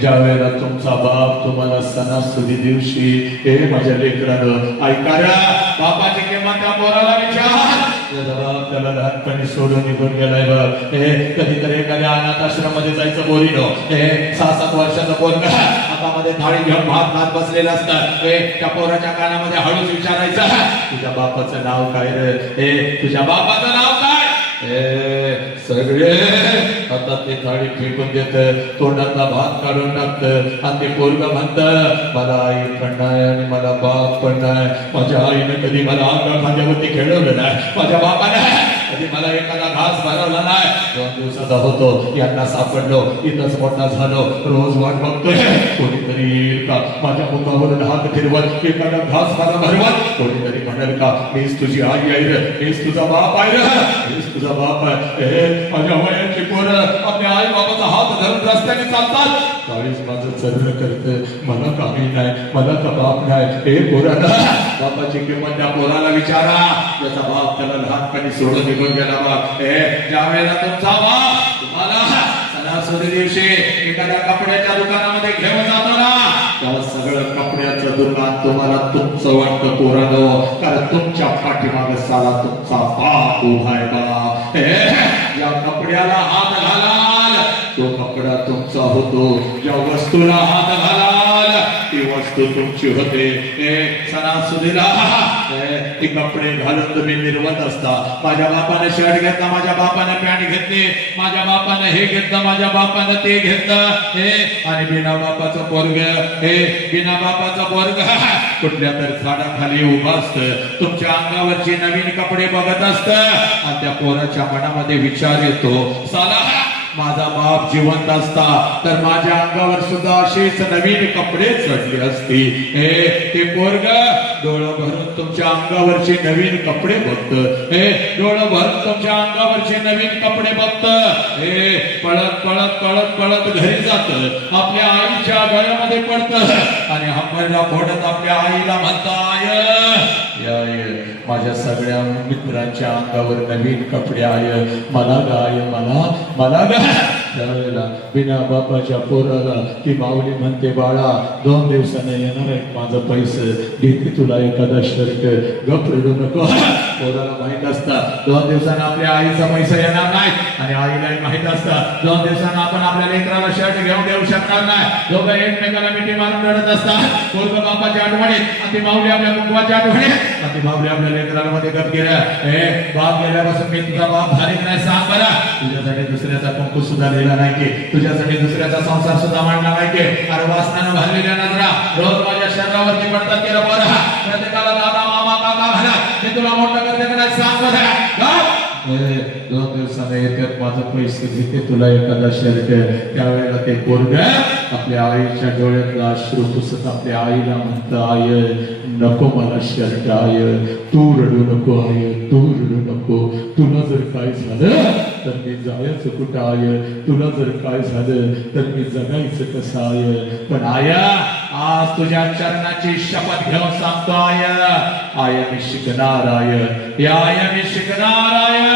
ज्या वेळेला तुमचा बाप तुम्हाला सणासुदी दिवशी माझ्या लेकरानं ऐका रे, बापाची किंमत त्या पोराला विचार, ज्याचा बाप त्याला लहानपणी सोडून निघून गेलाय बघ. कधीतरी एखाद्या अनाथ आश्रमामध्ये जायचं बोलीनो 6-7 वर्षाचं पोरग हातामध्ये थाळी घेऊन भात खात बसलेलं असतात. त्या पोराच्या कानामध्ये हळूच विचारायचं, तुझ्या बापाचं नाव काय रे? तुझ्या बापाचं नाव काय? सगळे आता ते थाळी फेकून देत, तोंडातला भात काढून टाकत आणि ते पोरग म्हणत, मला आई पण नाही आणि मला बाप पण नाही. माझ्या आईने कधी मला अंगा खांद्यावरती खेळवलं नाही, माझ्या बापाने कधी मला एखादा घास भरवला नाही. 2 दिवसाचा होतो, यांना सापडलो, इथंच मोठा झालो. रोज वाट बघतोय कोणीतरी येईल का माझ्या मुखावरून हात फिरवत एखादा घास मला भरवत. कोणीतरी म्हणेल का मीच तुझी आई आहे रे, मीच तुझा बाप आहे रे, मीच तुझा बाप आहे. माझ्या वयाची पोरं आपल्या आई बाबाचा हात धरून रस्त्याने चालतात. काळीच माझं चरण करत, मला काही नाही, मला का बाप नाही. हे पोराला बापाची किंमत त्या पोराला विचारा, त्याचा बाप त्याला लहानपणी सोडून निघून गेला. बाप ज्या वेळेला तुमचा बाप तुम्हाला सणासुदी दिवशी एखाद्या कपड्याच्या दुकानामध्ये घेऊन जातो ना, तेव्हा सगळं कपड्याचं दुकान तुम्हाला तुमचं वाटतं पोरानो. कारण तुमच्या पाठीमागे साला तुमचा बाप उभा आहे. बाप या कपड्याला हात घालाल तो कपडा तुमचा होतो, ज्या वस्तूला हात घालाल ती वस्तू तुमची होते. सणासुदीला ती कपडे घालून तुम्ही निर्वत असता. माझ्या बापाने शर्ट घेतला, माझ्या बापाने पॅन्ट घेतली, माझ्या बापाने हे घेतलं, माझ्या बापाने ते घेतलं. आणि बिना बापाचं पोरग बिना बापाचं पोरग कुठल्या तर झाडाखाली उभं असतं, तुमच्या अंगावरची नवीन कपडे बघत असत आणि त्या पोराच्या मनामध्ये विचार येतो, साला माझा बाप जिवंत असता तर माझ्या अंगावर सुद्धा अशीच नवीन कपडे चढले असते. ते पोरग डोळं भरून तुमच्या अंगावरचे नवीन कपडे बघत, डोळं भरून तुमच्या अंगावरचे नवीन कपडे बघत. पळत पळत पळत पळत घरी जात, आपल्या आईच्या गळ्यामध्ये पडत आणि हंबरला फोडत आपल्या आईला म्हणताय, माझ्या सगळ्या मित्रांच्या अंगावर नवीन कपडे आहे, मला गाय मला मला त्यावेळेला बिना बापाच्या पोराला ती माऊली म्हणते, बाळा 2 दिवसाने येणार आहे माझं पैसे, देते तुला एखादा शर्ट, गप रडू नको. पोराला माहित असतं 2 दिवसानं आपल्या आईचा पैसा येणार नाही, आणि आईलाही माहित असतं 2 दिवसानं आपण आपल्या लेकराला शर्ट घेऊन देऊ शकणार नाही. दोघं एकमेकाला मिठी मारून रडत असतात, पोरग बापाच्या आठवणीत, आणि ती माऊली आपल्या कुटुंबाच्या आठवणीत, आणि ती माऊली आपल्या लेकराला मध्ये गप गेल्या. हे बाप गेल्यापासून मी तुझा बाप झालीच नाही, सांग बरं. तुझ्यासाठी दुसऱ्याचा कुंकू सुद्धा लिहिला नाही की, तुझ्यासाठी दुसऱ्याचा संसार सुद्धा मांडला नाही की. अरे वासनानं भरलेल्या नजरा रोज माझ्या शरीरावरती पडतात की बरं, प्रत्येकाला दादा मामा काका म्हणा, हे तुला मोठं करते का नाही, सांग बरं. 2 दिवसाने येतात माझं पैसे, घेते तुला एखादा शर्ट. त्यावेळेला ते पोरग आपल्या आईच्या डोळ्यातला अश्रू पुसत आपल्या आईला म्हणतं, आय नको मला शर्ट, आय तू रडू नको, आय तू रडू नको. तुला जर काय झालं तर मी जायचं कुठं, आय तुला जर काय झालं तर मी जगायचं कसं, आय पण आया आज तुझ्या चरणाची शपथ घेऊन सांगतो, आय मी शिकणार, आय मी शिकणार,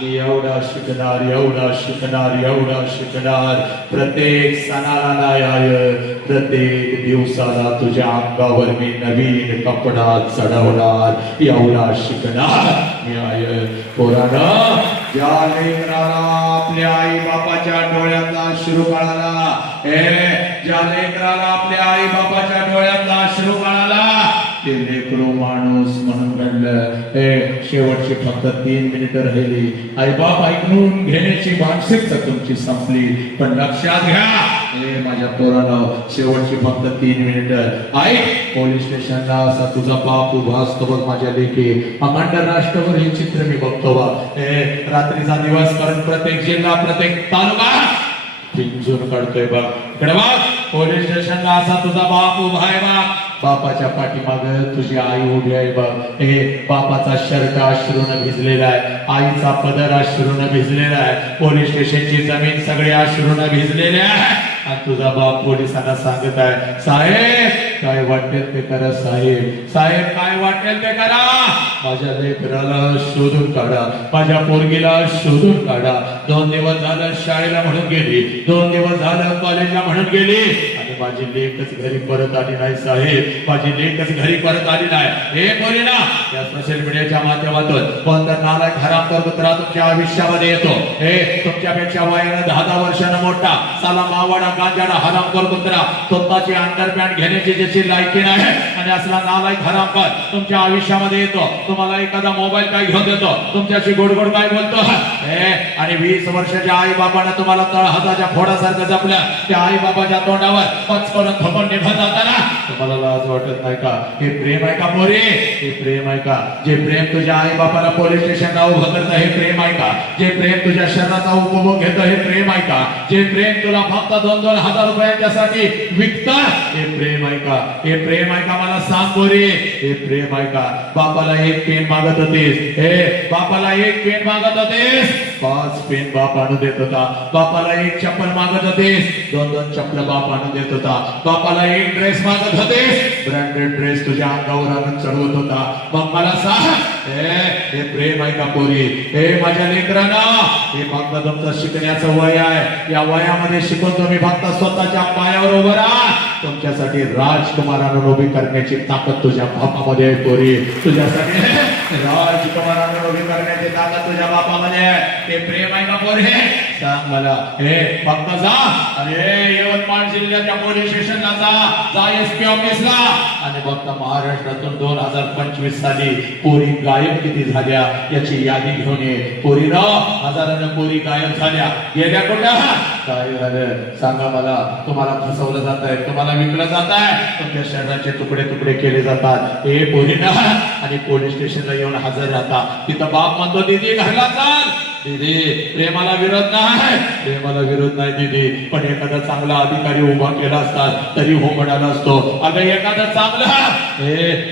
मी एवढा शिकणार, एवढा शिकणार, एवढा शिकणार. प्रत्येक सणाला नाही, प्रत्येक दिवसाला तुझ्या अंगावर मी नवीन कपडा चढवणार, एवढा शिकणार मी आय. पोरानं ज्या लेकराला आपल्या आई बापाच्या डोळ्यातला अश्रू कळाला, ज्या लेकराला आपल्या आई बापाच्या डोळ्यातला अश्रू कळाला, ते लेकरू माणूस म्हणून घडलं. शेवटची फक्त 3 मिनिटं राहिली. आई बाप ऐकून घेण्याची मानसिकता तुमची संपली, पण लक्षात घ्या माझ्या पोरानं, शेवटची फक्त 3 मिनिटं. आई पोलीस स्टेशनला असा तुझा बाप उभा असतो बघ माझ्या लेखी, अखंड राष्ट्रभर हे चित्र मी बघतो बा. रात्रीचा दिवस करून प्रत्येक जिल्हा प्रत्येक तालुका पिंजून काढतोय बघ. इकडे बघ पोलीस स्टेशनला असा तुझा बाप उभा आहे बघ, बापाच्या पाठीमाग तुझी आई उभी आहे बघ. बापाचा शर्ट अश्रूनं भिजलेला आहे, आईचा पदर अश्रूनं भिजलेला आहे, पोलीस स्टेशनची जमीन सगळी अश्रूनं भिजलेली आहे, आणि तुझा बाप पोलिसांना सांगत आहे, साहेब काय वाटेल ते करा, साहेब साहेब काय वाटेल ते करा, माझ्या लेकराला शोधून काढा, माझ्या पोरगीला शोधून काढा. 2 दिवस झालं शाळेला म्हणून गेली, 2 दिवस झालं कॉलेजला म्हणून गेली, आणि माझी लेकच घरी परत आली नाही, साहेब माझी लेकच घरी परत आली नाही. हे पोरीना या सोशल मीडियाच्या माध्यमातून कोणता नालायक हरामखोर कुत्रा तुमच्या आयुष्यामध्ये येतो, हे तुमच्यापेक्षा वयानं 10 वर्षानं मोठा साला मावाडा गांजाडा हरामखोर कुत्रा, स्वतःची अंडरपॅन्ट घेण्याची ज्याची लायकी नाही, आणि असला नालायक हरामखोर तुमच्या आयुष्यामध्ये येतो. तुम्हाला एखादा मोबाईल काय घेऊन देतो, तुमच्याशी गोड गोड काय बोलतो, आणि 20 वर्षाच्या आई बाबांना तुम्हाला तळहाताच्या फोडासारखं जपलं, त्या आई बाबाच्या तोंडावर पच करून थोपण निघत जाताना तुम्हाला लाज वाटत नाही का? हे प्रेम आहे का पोरी? हे प्रेम आहे का? जे प्रेम तुझ्या आई बापाला पोलीस स्टेशनला उभं करतं हे प्रेम आहे का? जे प्रेम तुझ्या शरीराचा उपभोग घेतं हे प्रेम आहे का? जे प्रेम तुला फक्त 2-2 हजार रुपयांच्यासाठी विकतं हे प्रेम आहे का? हे प्रेम आहे का मला सांग पोरी? हे प्रेम आहे का? बापाला 1 पेन मागत होतीस, बापाला 1 पेन मागत होतीस, 5 पेन बाप आणून देत होता. बापाला 1 चप्पल मागत होतीस, 2-2 चप्पल बाप आणून देत होता. बापाला 1 ड्रेस मागत होतीस, ब्रँडेड ड्रेस तुझ्या अंगावर आणून चढवत होता. मग मला सांग हे प्रेम आहे का पोरी? हे माझ्या लेकरांना, हे फक्त तुमचं शिकण्याचं वय आहे. या वयामध्ये शिकून तुम्ही फक्त स्वतःच्या पायावर उभं राहा. तुमच्यासाठी राजकुमारांना उभी करण्याची ताकद तुझ्या बापामध्ये आहे पोरी. तुझ्यासाठी राजकुमारांना उभी करण्याची ताकद तुझ्या बापामध्ये आहे. ते प्रेम आहे का पोरी? सांग मला. हे फक्त जा आणि यवतमाळ जिल्ह्याच्या पोलीस स्टेशनला जा एसपी ऑफिसला, आणि फक्त महाराष्ट्रातून 2025 साली पोरी गायब किती झाल्या याची यादी घेऊन ये. पोरीनं हजारानं पोरी गायब झाल्या, गेल्या कुठं? काय झालं सांगा मला. तुम्हाला फसवलं जात आहे, तुम्हाला विकलं जात आहे, तुमच्या शरीराचे तुकडे तुकडे केले जातात. हे पोरीनं आणि पोलीस स्टेशनला येऊन हजर राहता. तिथं बाप म्हणतो दीदी घरला चाल. दीदी प्रेमाला विरोध नाही, प्रेमाला विरोध नाही दीदी, पण एखादा चांगला अधिकारी उभा केला असतात तरी हो म्हणाला असतो. अगं एखादा चांगला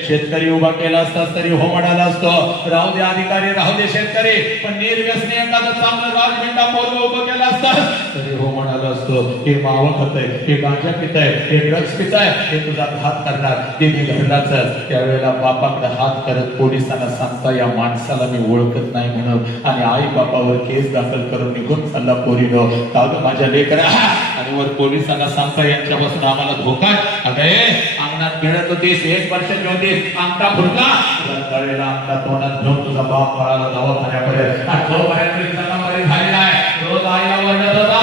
शेतकरी उभा केला असतात तरी हो म्हणाला असतो. राहू दे अधिकारी, राहू दे शेतकरी, पण निर्व्यसनी एखादा चांगलं राजमिंडा पोरगं उभं केला असतात तरी हो म्हणाला असतो. हे मावा खातंय, हे गांजा पिताय, हे ड्रग्स पिताय, हे तुझा घात करणार. दीदी घरला चल. त्यावेळेला बापाकडे हात करत पोलिसांना सांगता या माणसाला मी ओळखत नाही म्हणून, आणि आई बापा बापावर केस दाखल करून निघून चालला पोरीनो. का ग माझ्या लेकरा? आणि वर पोलिसांना सांगता यांच्यापासून आम्हाला धोका आहे. अगं अंगणात खेळत होतीस, 1 वर्षाची होतीस, अंगठा फुटला, तळेला अंगठा तोंडात घेऊन तुझा बाप पळाला दवाखान्यापर्यंत. आणि जोपर्यंत रिझल्ट बरी झाली नाही, रोज आईला ओरडत होता,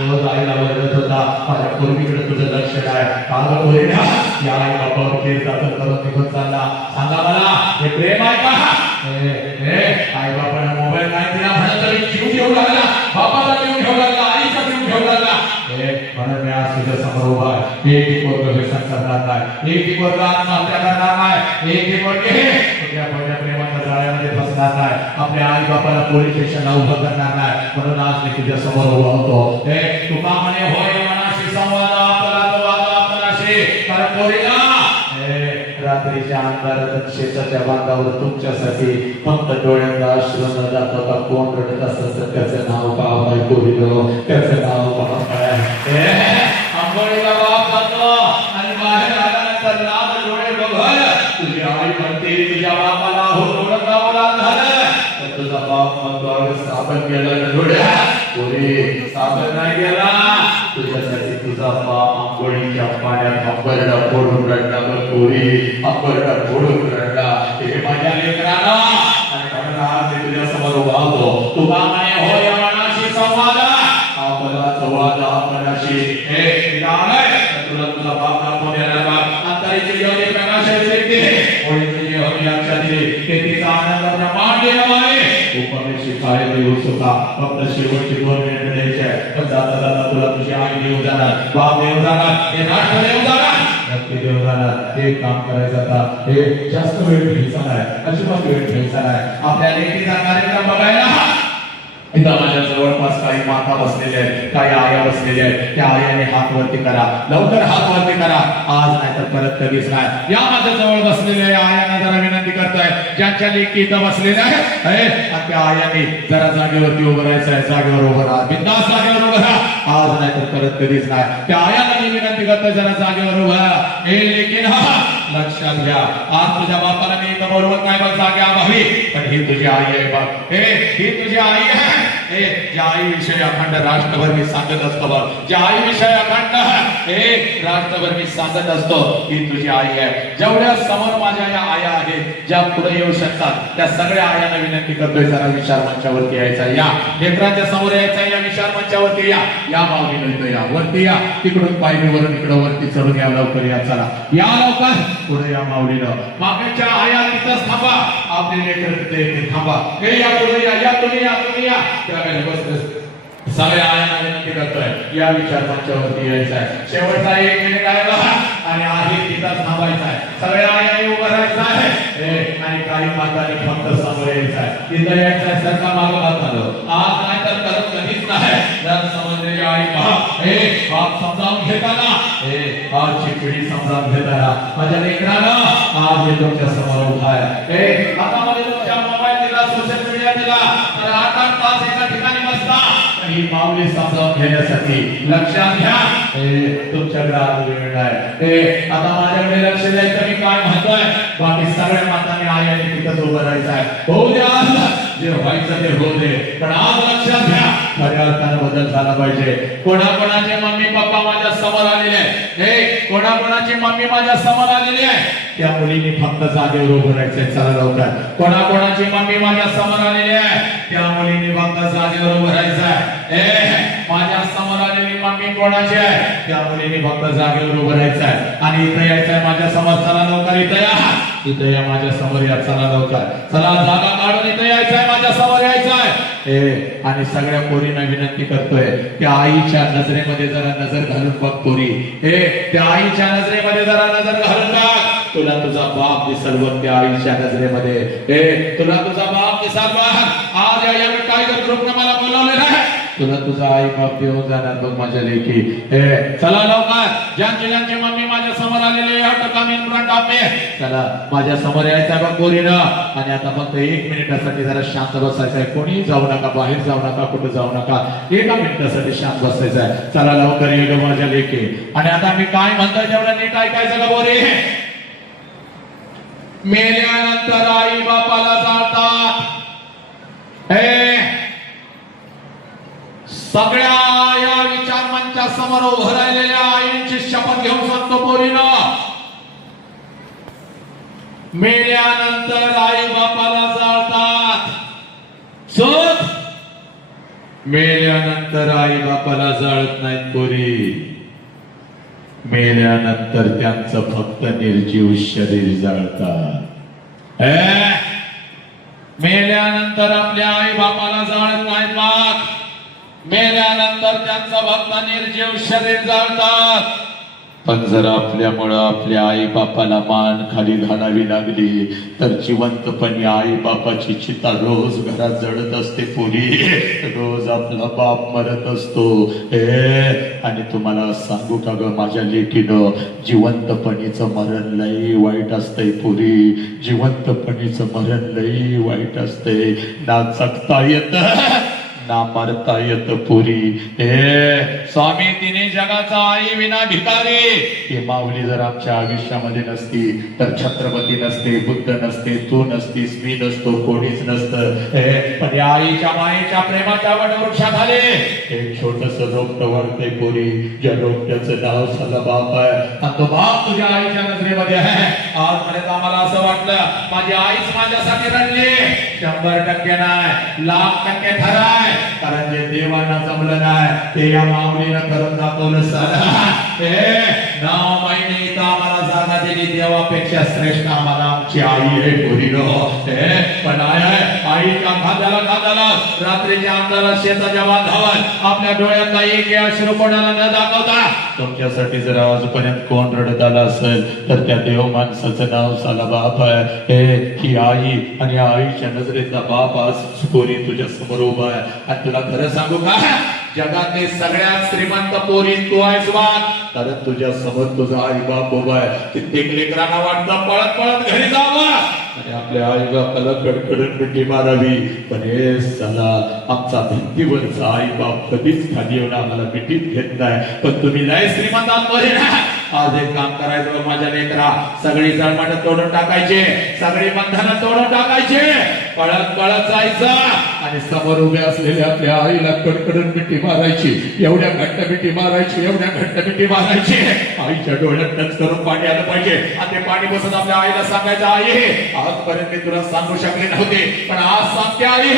रोज आईला ओरडत होता, माझ्या पोरीकडे तुझं लक्ष नाही. का ग पोरीला? या आई बापावर केस दाखल करून निघून चालला. सांगा मला, हे प्रेम आहे का? आई बापाला मोबाईल नाही दिला म्हणून तरी जीव घेऊ लागला, बापाचा जीव घेऊ लागला, आईचा जीव घेऊ लागला. म्हणून मी आज तुझ्या समोर उभा आहे. एक पोरग व्यसन करणार नाही, एक पोरग आत्महत्या करणार नाही, एक पोरग तुझ्या पहिल्या प्रेमाच्या जाळ्यामध्ये फसणार नाही, आपल्या आई बापाला पोलीस स्टेशनला उभं करणार नाही. म्हणून आज मी तुझ्या समोर उभा होतो. तू का म्हणे होय मनाशी संवाद आपला तो वादा मनाशी, कारण पोरीला रात्रीच्या अंधारात शेताच्या बांधावर तुमच्यासाठी फक्त डोळ्यात अश्रू न जात होता. कोण रडत असत त्याचं नाव गाव आहे पोरीनो, त्याचं नाव गाव आहे. आंबोळीला बाप जातो आणि बाहेर आल्यानंतर लाल डोळे बघल, तुझी आई म्हणते तुझ्या बापाला हो डोळं गावला झालं, तर तुझा बाप म्हणतो साबण गेलं डोळ्या, पोरी साबण नाही गेला, तुझ्यासाठी तुझा बाप आंबोळीच्या पाण्यात अंबरडा फोडून रडला. पोरी अंबरडा फोडून रडला. हे माझ्या लेकराला आणि म्हणून आज मी तुझ्या समोर उभा होतो. तू का म्हणे हो या मनाशी संवाद आपला संवाद आपणाशी. तुला तुझा बाप दाखवून देणार का? अंतरीची जेवढे प्रकाशाचे ते होळी तुझी हवी लक्षात ये, ते तिचा आनंद प्रमाण देणं आहे. उपमेशी काय देऊ सुद्धा फक्त शेवटची 2 मिनिटं द्यायची आहे. पण जाता जाता तुला तुझी आई देऊ जाणार, बाप देऊ जाणार, हे राष्ट्र देऊ जाणार, नक्की देऊ जाणार. हे काम करायचं आता. हे जास्त वेळ घ्यायचा नाही, अजिबात वेळ घ्यायचा नाही. आपल्या लेकीचा कार्यक्रम बघायला इथं माझ्या जवळपास काही माता बसलेल्या आहेत, काही आया बसलेल्या आहेत. त्या आयाने हात वरती करा, लवकर हात वरती करा. आज नाही तर परत कधीच नाही. या माझ्या जवळ बसलेल्या आयांना जरा विनंती करताय, ज्यांच्या लेकी इथं बसलेल्या आहेत, आणि त्या आयाने जरा जागेवरती उभं राहायचं आहे. जागेवर उभं राहा, बिनधास्त जागेवर उभं राहा. आज नाही तर परत कधीच नाही. त्या आयांना मी विनंती करतोय, जरा जागेवर उभं राहा. हे लेकीन लक्षात घ्या, आज तुझ्या बापाला मी इथं बोलवत नाही बघ जागे अभावी, पण ही तुझी आई आहे बघ. ही तुझी आई आहे. ज्या आई विषयी अखंड राष्ट्रभर मी सांगत असतो बघ, ज्या आई विषयी अखंड राष्ट्रभर मी सांगत असतो, ही तुझी आई आहे. जेवढ्या समोर माझ्या या आया आहेत, ज्या पुढे येऊ शकतात, त्या सगळ्या आयांना विनंती करतोय, जरा विचार मंचावरती यायचा. या लेकरांच्या समोर यायचा, या विचार मंचावरती या. या माऊली इथं या, वरती या. तिकडून पायरीवरून इकडं वरती चढून या, लवकर या. चला या लवकर, पुढे या माऊलीनं. मागच्या आया तिथंच थांबा, आपले लेकर तिथे थांबा. हे या पुढे या, या तुम्ही या, तुम्ही या. सगळ्या आयांना विनंती करतोय, या विचार मंचावरती यायचं आहे. शेवटचा 1 मिनिट आहे बघा, आणि आहे तिथंच थांबायचं आहे. सगळ्या आयांनी उभं राहायचं आहे. आणि काही मातांनी फक्त समोर यायचं आहे, तिथं यायचं आहे. सरका मागं बात झालं, आज नाही तर करत कधीच नाही. जर समजलेली आई बाप समजावून घेताना, आजची पिढी समजावून घेताना, माझ्या लेकराला आज हे तुमच्या समोर उभा आहे. आता मध्ये तुमच्या मोबाईल दिला, सोशल मीडिया दिला, तर 8-8 तास एका ठिकाणी बसता. ही माऊली समजावून घेण्यासाठी लक्षात घ्या, तुमच्याकडे आज वेळ नाही. आता माझ्याकडे लक्ष द्यायचं, मी काय म्हणतोय. बाकी सगळ्या मातांनी आयाने तिथंच उभं राहायचं आहे. होऊ द्या, जे व्हायचं ते होऊ दे, पण आज लक्षात घ्या, खऱ्या अर्थानं बदल झाला पाहिजे. कोणाकोणाचे मम्मी पप्पा माझ्या समोर आलेले आहे, कोणाकोणाची मम्मी माझ्या समोर आलेली आहे, त्या मुलींनी फक्त जागेवर उभं राहायचंय. चला लवकर. कोणाकोणाची मम्मी माझ्या समोर आलेली आहे, त्या मुलींनी फक्त जागेवर उभं राहायचं आहे. माझ्या समोर आलेली मम्मी कोणाची आहे, त्या मुलींनी फक्त जागेवर उभं राहायचं आहे. आणि इथं यायचं आहे माझ्या समोर. चला लवकर, इथं या, इथं या, माझ्या समोर या. चला लवकर, चला जागा काढून इथं यायचं आहे, माझ्या समोर यायचं आहे. आणि सगळ्या पोरींना विनंती करतोय, त्या आईच्या नजरेमध्ये जरा नजर घालून बघ पोरी. त्या आईच्या नजरेमध्ये जरा नजर घालून बघ. तुला तुझा बाप दिसल बघ त्या आईच्या नजरेमध्ये. तुला तुझा बाप दिसाल बघ. आज या टायगर ग्रुपने मला बोलावलेलं आहे. तुला तुझा आई बाप देऊन जाणार बघ माझ्या लेकी. चला लवकर, ज्यांची मम्मी माझ्या समोर आलेली आहे, टकामी इन फ्रंट ऑफ मी. चला माझ्या समोर यायचं बघ पोरीनं. आणि आता फक्त 1 मिनिटासाठी जरा शांत बसायचं आहे. कोणी जाऊ नका, बाहेर जाऊ नका, कुठे जाऊ नका. 1 मिनिटासाठी शांत बसायचं आहे. चला लवकर ये ग माझ्या लेकी. आणि आता मी काय म्हणतोय तेवढं नीट ऐकायचं का पोरी. मेल्यानंतर आई बापाला जाळतात. सगळ्या या विचार मंचा समोर उभं राहिलेल्या आईंची शपथ घेऊन सांगतो पोरीनं, मेल्यानंतर आई बापाला जाळतात. चोख, मेल्यानंतर आई बापाला जाळत नाहीत पोरी, मेल्यानंतर त्यांचं फक्त निर्जीव शरीर जाळतात. मेल्यानंतर आपल्या आई बापाला जाळत नाहीत वाघ, मेल्यानंतर त्यांचं फक्त निर्जीव शरीर जाळतात. पण जर आपल्यामुळं आपल्या आई बापाला मान खाली घालावी लागली तर जिवंतपणे आई बापाची चिता रोज घरात जळत असते पुरी, रोज आपला बाप मरत असतो. आणि तुम्हाला सांगू का ग माझ्या लेकीनं, जिवंतपणीचं मरण लई वाईट असतंय पुरी, जिवंतपणीचं मरण लई वाईट असतंय. ना जगता येत ना मरता येत पुरी. स्वामी तिने जगाचा आई विना भिकारी. ही माऊली जर आमच्या आयुष्यामध्ये नसती तर छत्रपती नसते, बुद्ध नसते, तू नसतीस, मी नसतो, कोणीच नसतं. पण या आईच्या मायेच्या प्रेमाच्या वटवृक्षाखाली एक छोटस रोपट वाढतंय पुरी, ज्या रोपट्याचं नाव झालं बाप आहे. आणि तो बाप तुझ्या आईच्या नजरेमध्ये आहे. आजपर्यंत आम्हाला असं वाटलं माझी आईच माझ्यासाठी रडली. 100% नाही, 1,00,000% ठराय. कारण जे देवांना जमलं नाही ते या माऊलीनं करत दाखवलं. नाव माहिती इथं आम्हाला जागा दिली, देवापेक्षा श्रेष्ठ आम्हाला आमची आई आहे पोरीनो. पण आईच्या खांद्याला रात्रीच्या अंधारात शेताच्या बांधावर आपल्या डोळ्यातला एक अश्रू कोणाला न दाखवता तुमच्यासाठी जर आजपर्यंत कोण रडत आला असेल तर त्या देव माणसाचं नाव साला बाप आहे. ही आई आणि आईच्या नजरेतला बाप आज पोरी तुझ्या समोर उभा आहे. आणि तुला खरं सांगू का, जगातले सगळ्यात श्रीमंत पोरी तू आहेस वाघ, कारण तुझ्या समोर तुझा आई बाप उभा आहे. कित्येक लेकरांना वाटतं पळत पळत घरी जावं आणि आपल्या आई बापाला कडकडून मिठी मारावी. पण हे सला आमचा भिंतीवरचा आई बाप कधीच खाली येऊन आम्हाला मिठीत घेत नाही. पण तुम्ही लय श्रीमंतात बरे ना. आज एक काम करायचं माझ्या लेकरा, सगळी जळमाट तोडून टाकायचे, सगळी बंधनं तोडून टाकायचे, पळत पळत जायचं आणि समोर उभे असलेल्या आपल्या आईला कडकडून मिठी मारायची. एवढ्या घट्ट मिठी मारायची, एवढ्या घट्ट मिठी मारायची, आईच्या डोळ्यात टच करून पाणी आलं पाहिजे. आणि ते पाणी बसत आपल्या आईला सांगायचं, आई आजपर्यंत मी तुला सांगू शकले नव्हते पण आज सांगते आई,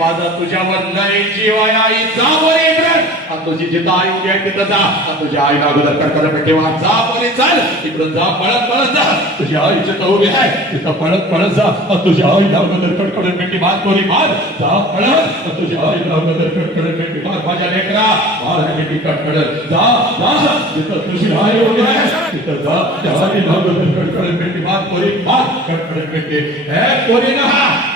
माझा तुझ्यावर लय जीव आहे आई, जा बोले इकडे. आणि तुझी जिथं आई उभी आहे तिथं जा. आणि तुझ्या आईला अगोदर कडकडून मिठी मार, जा बोले, चल इकडून जा, पळत पळत जा. तुझ्या आई जिथं उभी आहे तिथं पळत पळत जा. आणि तुझ्या आईला अगोदर कडकडून मिठी मार, पोरी मार, जा पळत. तुझ्या आईला अगोदर कडकडून मिठी मार, माझ्या लेकरा मार मिठी कडकडत जा जा. जिथं तुझी आई उभी आहे तिथं जा, त्या आईला अगोदर कडकडून मिठी मार, पोरी मार कडकडून मिठी. पोरी ना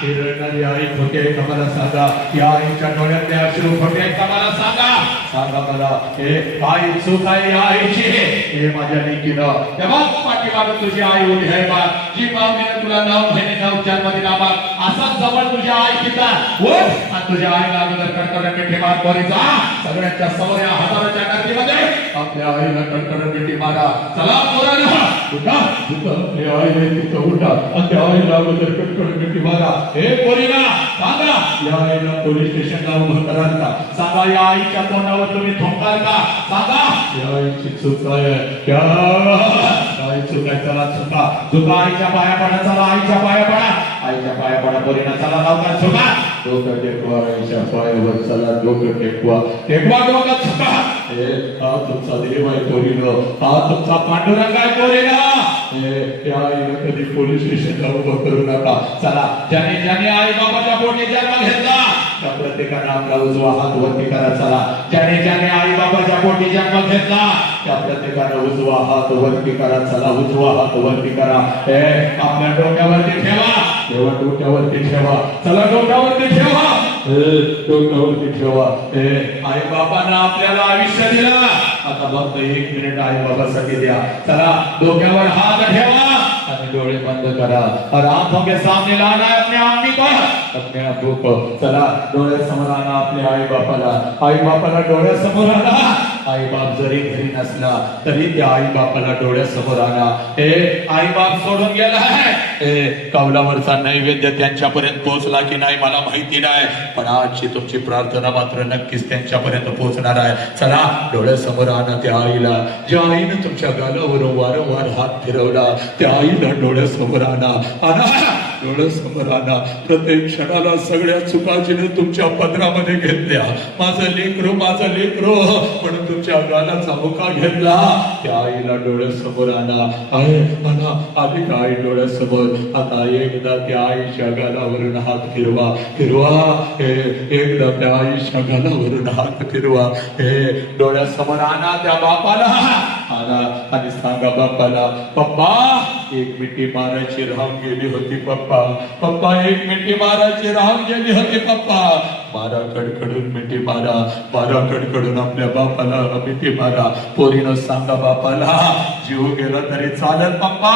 रडणारी आई खोटे मला सांगा, या आईच्या डोळ्यातले अश्रू खोटे मला सांगा, सांगा मला. हे आई चूक आहे या आईची, हे माझ्या लेकीनं. तेव्हा पाठीमागं तुझी आई उभी आहे बा, जी माऊलीनं तुला 9 महिने 9 जन्म दिला बा. असाच जवळ तुझ्या आई तिथं आणि तुझ्या आईला अगोदर कडकडून मिठी मार, पोरी जा. सगळ्यांच्या समोर या हजाराच्या गर्दीमध्ये आपल्या आईला कडकडून मिठी मारा. चला पोरांनो उठा, जिथं आपली आई आहे तिथं उठा आणि त्या आईला अगोदर कडकडून मिठी मारा. हे पोरीला सांगा, या आईला पोलीस स्टेशनला उभं कराल का? सांगा, या आईच्या तोंडावर तुम्ही थोंकाल का? सांगा, या आईची चूक आहे, क्या आई चूक आहे. चला चुका चुका, आईच्या पाया पडा, चला आईच्या पाया पडा, आईच्या पाया पडा पोरीना, चला लवकर चुका. डोकं टेकवा आईच्या पायावर, चला डोकं टेकवा, टेकवा डोकं चुका. हा तुमचा देव आहे पोरीनो, हा तुमचा पांडुरंग आहे पोरीनो. या आईला कधी पोलीस स्टेशनला उभं करू नका. चला, ज्याने ज्याने आई बाबाच्या पोटी जन्म घेतला त्या प्रत्येकाने आपला उजवा हात वरती करा. चला, ज्याने ज्याने आई बाबाच्या पोटी जन्म घेतला त्या प्रत्येकाने उजवा हात वरती करा. चला, उजवा हात वरती करा. आपल्या डोक्यावरती ठेवा, तेव्हा डोक्यावरती ठेवा. चला, डोक्यावरती ठेवा, डोक्यावरती ठेवा. आई बाबांना आपल्याला आयुष्य दिलं, आता फक्त 1 मिनिट आई बाबासाठी द्या. चला, डोक्यावर हात ठेवा आणि डोळे बंद करा. और आंखों के सामने लाना है अपने आदमी को, अपने आपको. चला, डोळे समोर आणा आपल्या आई बापाला, आई बापाला डोळे समोर आणा. आई बाप जरी घरी नसला तरी त्या आई बापाला डोळ्यासमोर आणा. आई बाप सोडून गेला कौलावरचा नैवेद्य त्यांच्यापर्यंत पोहोचला की नाही मला माहिती नाही, पण आजची तुमची प्रार्थना मात्र नक्कीच त्यांच्यापर्यंत पोहोचणार आहे. चला डोळ्यासमोर आणा त्या आईला, ज्या आईनं तुमच्या गालावरून वारंवार हात फिरवला, त्या आईला डोळ्यासमोर आणा. डोळ्यासमोर आणा. प्रत्येक क्षणाला सगळ्या चुका जिने तुमच्या पदरामध्ये घेतल्या, माझं लेकरू म्हणून तुमच्या गालाचा मुका घेतला, त्या आईला डोळ्यासमोर आणा. आली का आई डोळ्यासमोर? आता एकदा त्या आईच्या गालावरून हात फिरवा. एकदा त्या आईच्या गालावरून हात फिरवा. डोळ्यासमोर आणा त्या बापाला आणा आणि सांगा बापाला, पप्पा एक मिठी मारायची राहून गेली होती पप्पा एक मिठी मारायची राहून गेली होती पप्पा. मारा कडकडून मिठी मारा कडकडून आपल्या बापाला मिठी मारा. पोरीनं सांगा बापाला, जीव गेला तरी चालेल पप्पा,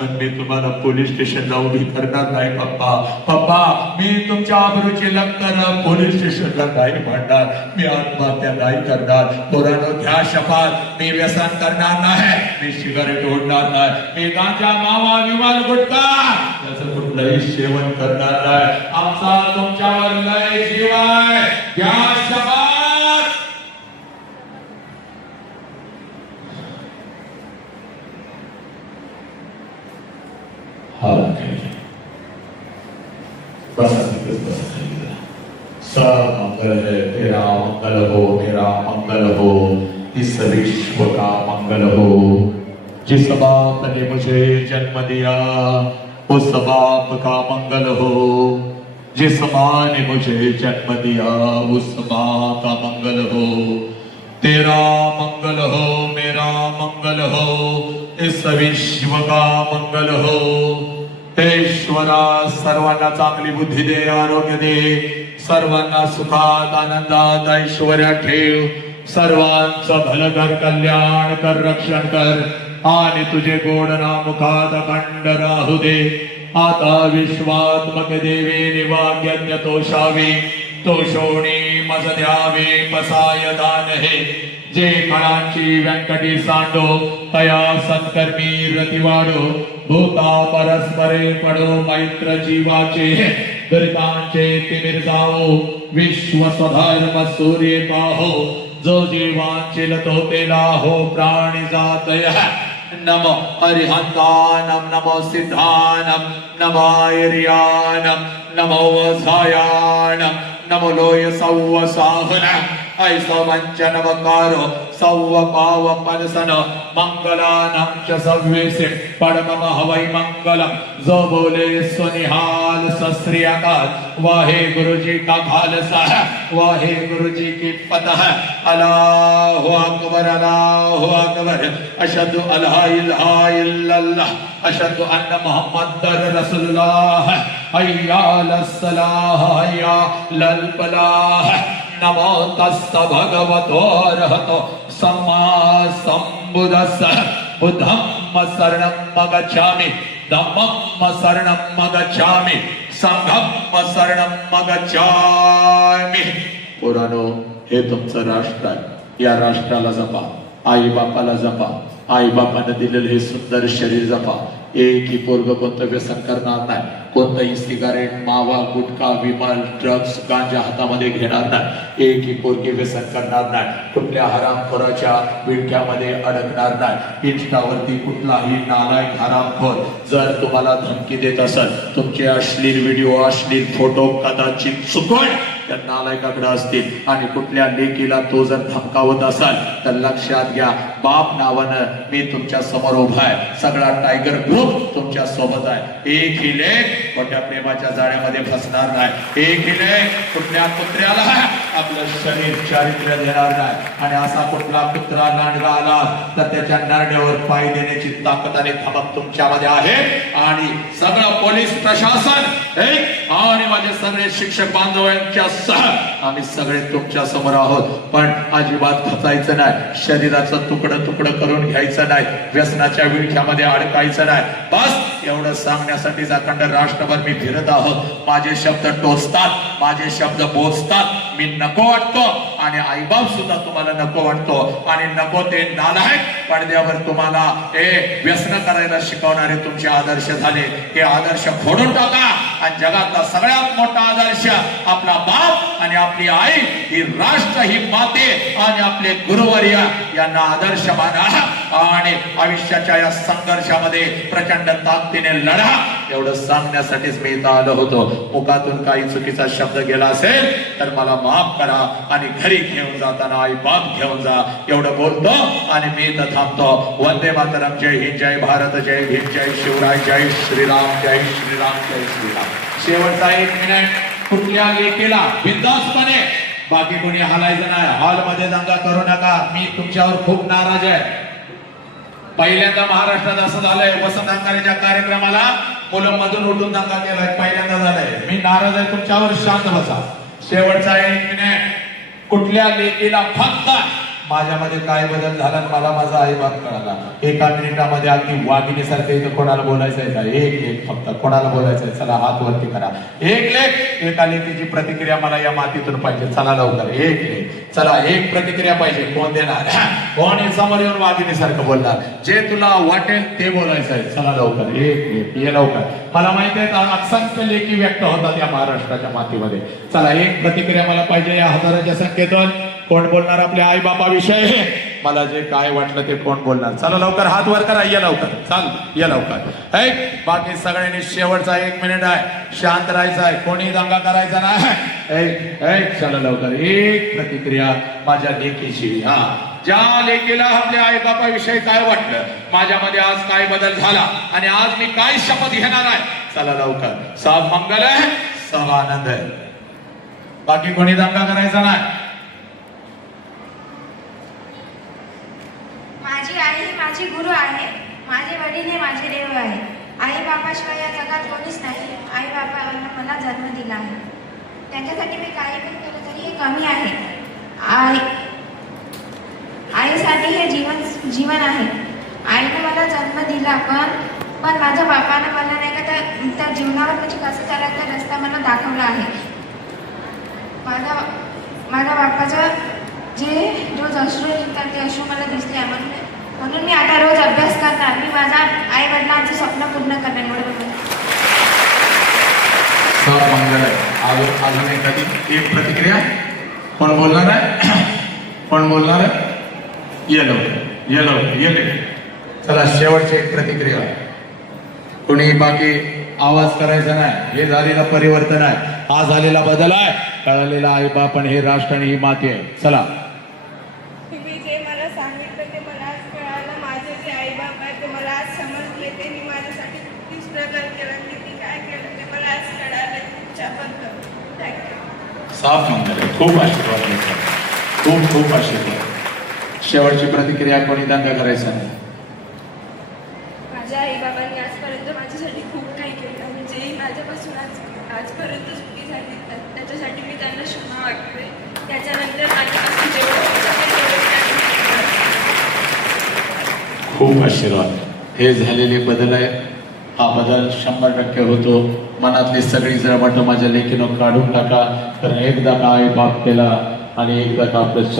पण मी तुम्हाला पोलीस स्टेशनला उभी करणार नाही पप्पा. मी तुमच्या आबरूची लक्तर पोलीस स्टेशनला नाही म्हणणार, मी आत्महत्या नाही करणार. पोरानं घ्या शपथ, मी व्यसन करणार नाही, मी सिगारेट ओढणार नाही, मी गांजा मावा विमान गुटखा याचं कुठलंही सेवन करणार नाही. आमचा तुमच्यावर लय जीव आहे, घ्या शपथ. सब मंगल है तेरा मंगल हो, मेरा मंगल हो, इस विश्व का मंगल हो. जिस बाप ने मुझे जन्म दिया उस बाप का मंगल हो, जिस माँ ने मुझे जन्म दिया उस माँ का मंगल हो. तेरा मंगल हो, मेरा मंगल हो, इस विश्व का मंगल हो. ईश्वरा सर्वांना चांगली बुद्धी दे, आरोग्य दे, सर्वांना सुखात आनंदात ऐश्वर्या ठेव, सर्वांचं भलं कर, कल्याण कर, रक्षण कर आणि तुझे गोड नाम मुखात अखंड राहू दे. आता विश्वात्मक देवे निवाग्यज्ञ तोषावे, तोषोणी मज द्यावे पसाय दान हे. जे फळांची व्यंकटी सांडो तया सत्कर्मी रती वाढो. भूता परस्परे पडो मैत्र जीवाचे, गरितांचे तिमिर जाओ, विश्व स्वधर्म सूर्य पाहो. जो जीवांचिल तो तेला हो प्राणी जातय. नमो अरिहंतानम, नमो सिद्धानम, नमो आर्यानम, नमो वसायानम, नमो लोय सौव साहनम. ऐसा वंचन वकारो सौव पाव पनसन मंगलानम च सव्वेसे परम हवै मंगलम. जो बोले सुनिहाल सस्री अकाल. वाहे गुरु जी का खालसा, वाहे गुरु जी की फतह. अल्लाहु अकबर, अल्लाहु अकबर. अशहदु अल्ला इलाहा इल्लल्लाह, अशहदु अन्ना मुहम्मदर रसूलुल्लाह. हय्या अलस सलाह, हय्या लल फलाह. नमो तस्स भगवतो अरहतो सम्मा सम्बुद्धस्स. बुद्धं शरणं गच्छामि, धम्मं शरणं गच्छामि, संघं शरणं गच्छामि. पुरानो, हे तुमचं राष्ट्र आहे, या राष्ट्राला जपा, आई बापाला जपा, आई बापाने दिलेले हे सुंदर शरीर जपा. एकही पोरग कोणतं व्यसन करणार नाही, कोणतंही सिगारेट, मावा, गुटखा, विमल, ड्रग्स, गांजा हातामध्ये घेणार नाही. एकही पोरगी व्यसन करणार नाही, कुठल्या हरामखोराच्या विळख्यामध्ये अडकणार नाही. इंस्टावरती कुठलाही नालायक हरामखोर जर तुम्हाला धमकी देत असेल, तुमचे अश्लील व्हिडिओ, अश्लील फोटो कदाचित चुकून त्या नालायकाकडे असतील आणि कुठल्या लेकीला तो जर धमकावत असाल तर लक्षात घ्या, बाप नावानं मी तुमच्या समोर उभा आहे. सगळा टायगर ग्रुप तुमच्या सोबत आहे. एकही लेख खोट्या प्रेमाच्या जाळ्यामध्ये फसणार नाही. एकही लेख कुठल्या कुत्र्याला आपलं शरीर चारित्र्य देणार नाही. आणि असा कुठला कुत्रा लांडगा आला तर त्याच्या नरड्यावर पाय देण्याची ताकद आणि धमक तुमच्यामध्ये आहे. आणि सगळं पोलीस प्रशासन एक आणि माझे सगळे शिक्षक बांधवांच्या आम्ही सगळे तुमच्या समोर आहोत. पण अजिबात खचायचं नाही, शरीराचं तुकडं तुकडं करून घ्यायचं नाही, व्यसनाच्या विळख्यामध्ये अडकायचं नाही. बस एवढं सांगण्यासाठी अखंड राष्ट्रभर मी फिरत आहोत. माझे शब्द टोचतात, माझे शब्द बोचतात, मी नको वाटतो आणि आईबाप सुद्धा तुम्हाला नको वाटतो आणि नको ते नालायक पडद्यावर तुम्हाला व्यसन करायला शिकवणारे तुमचे आदर्श झाले. हे आदर्श फोडून टाका आणि जगातला सगळ्यात मोठा आदर्श आपला बाप आणि आपली आई, ही राष्ट्र, ही माते आणि आपले गुरुवर्य यांना आदर्श माना आणि आयुष्याच्या या संघर्षामध्ये प्रचंड ताकदीने लढा. एवढं सांगण्यासाठीच मी इथं आलो होतो. मुखातून काही चुकीचा शब्द गेला असेल तर मला माफ करा आणि घरी घेऊन जाताना आई बाप घेऊन जा. एवढं बोलतो आणि मी इथं थांबतो. वंदे मातरम. जय हिंद, जय भारत, जय भीम, जय शिवराय, जय श्रीराम, जय श्रीराम, जय श्रीराम. शेवटचा 1 मिनिट. कुठल्या लेकीला बिनधास्तपणे, बाकी कोणी हालायचं नाही. हॉलमध्ये दंगा करू नका. मी तुमच्यावर खूप नाराज आहे. पहिल्यांदा महाराष्ट्रात असं झालंय, वसंत अंगारेच्या कार्यक्रमाला मुलं उठून दंगा केलाय. पहिल्यांदा झालंय. मी नाराज आहे तुमच्यावर. शांत बसा. शेवटचा 1 मिनिट. कुठल्या लेकीला फक्त माझ्यामध्ये काय बदल झाला मला माझा आई बाप कळाला. 1 मिनिटामध्ये अगदी वाघिणीसारखं इथं कोणाला बोलायचं आहे का? एक लेख फक्त. कोणाला बोलायचं आहे? चला हात वरती करा. एक लेख. एका लेखीची प्रतिक्रिया मला या मातीतून पाहिजे. चला लवकर. एक लेख. चला एक प्रतिक्रिया पाहिजे. कोण देणार? कोण समोर येऊन वाघिणीसारखं बोलणार? जे तुला वाटेल ते बोलायचं आहे. चला लवकर. एक लेख. ये लवकर. मला माहिती आहे असंख्य लेखी व्यक्त होतात या महाराष्ट्राच्या मातीमध्ये. चला एक प्रतिक्रिया मला पाहिजे या हजाराच्या संख्येतून. कोण बोलणार आपल्या आई बापाविषयी? मला जे काय वाटलं ते कोण बोलणार? चला लवकर हात वर करा. या लवकर. चाल या लवकर. बाकी सगळ्यांनी शेवटचा 1 मिनिट आहे. शांत राहायचं आहे. कोणी दंगा करायचा नाही. चला लवकर. एक प्रतिक्रिया माझ्या लेकीची. ज्या लेकीला आपल्या आई बापाविषयी काय वाटलं, माझ्यामध्ये आज काय बदल झाला आणि आज मी काय शपथ घेणार आहे. चला लवकर. सब मंगल आहे, सब आनंद आहे. बाकी कोणी दंगा करायचा नाही. माझी आई ही माझी गुरु आहे. माझे वडील हे माझे देव आहे. आई बापाशिवाय या जगात कोणीच नाही. आई बाबांना मला जन्म दिला आहे. त्यांच्यासाठी मी काही पण केलं तरी हे कमी आहे. आईसाठी हे जीवन आहे. आईने मला जन्म दिला पण माझ्या बापाने मला नाही का त्या जीवनावर म्हणजे कसं चालायचा रस्ता मला दाखवला आहे. माझ्या बापाचं जे रोज अश्रू निघतात ते अश्रू मला दिसले. म्हणून मी आता रोज अभ्यास करणार. मी माझ्या आई वडिलांचं स्वप्न पूर्ण करणार. सब मंगल आहे. अजून एखादी एक प्रतिक्रिया कोण बोलणार आहे? कोण बोलणार आहे? ये लवकर. ये. चला शेवटची एक प्रतिक्रिया. कोणी बाकी आवाज करायचा नाही. हे झालेलं परिवर्तन आहे. हा झालेला बदल आहे. कळलेला आई बाप आणि हे राष्ट्र आणि ही माती आहे. चला. तुम्ही जे मला सांगितलं ते मला आज कळालं. माझे जे आई बाप आहेत ते मला आज समजले. त्यांनी माझ्यासाठी किती स्ट्रगल केलं, किती काय केलं ते मला आज कळालं. तुमच्याबद्दल थँक्यू. साफ मंगल आहे. खूप आशीर्वाद मिळतात. खूप खूप आशीर्वाद. शेवटची प्रतिक्रिया कोणी दंगा करायचा नाही. माझ्या आई बाबांनी आजपर्यंत माझ्यासाठी खूप काही केलं. म्हणजे माझ्यापासून आजपर्यंत चुकी झाली त्याच्यासाठी मी त्यांना क्षमा वाटते. त्याच्यानंतर माझ्यापासून खूप आशीर्वाद. हे झालेले बदल आहे. हा बदल 100% होतो. मनातली सगळी जळमट माझ्या लेखीनं काढून टाका. कारण एकदा का आई बाप केला आणि एकदा का आपलं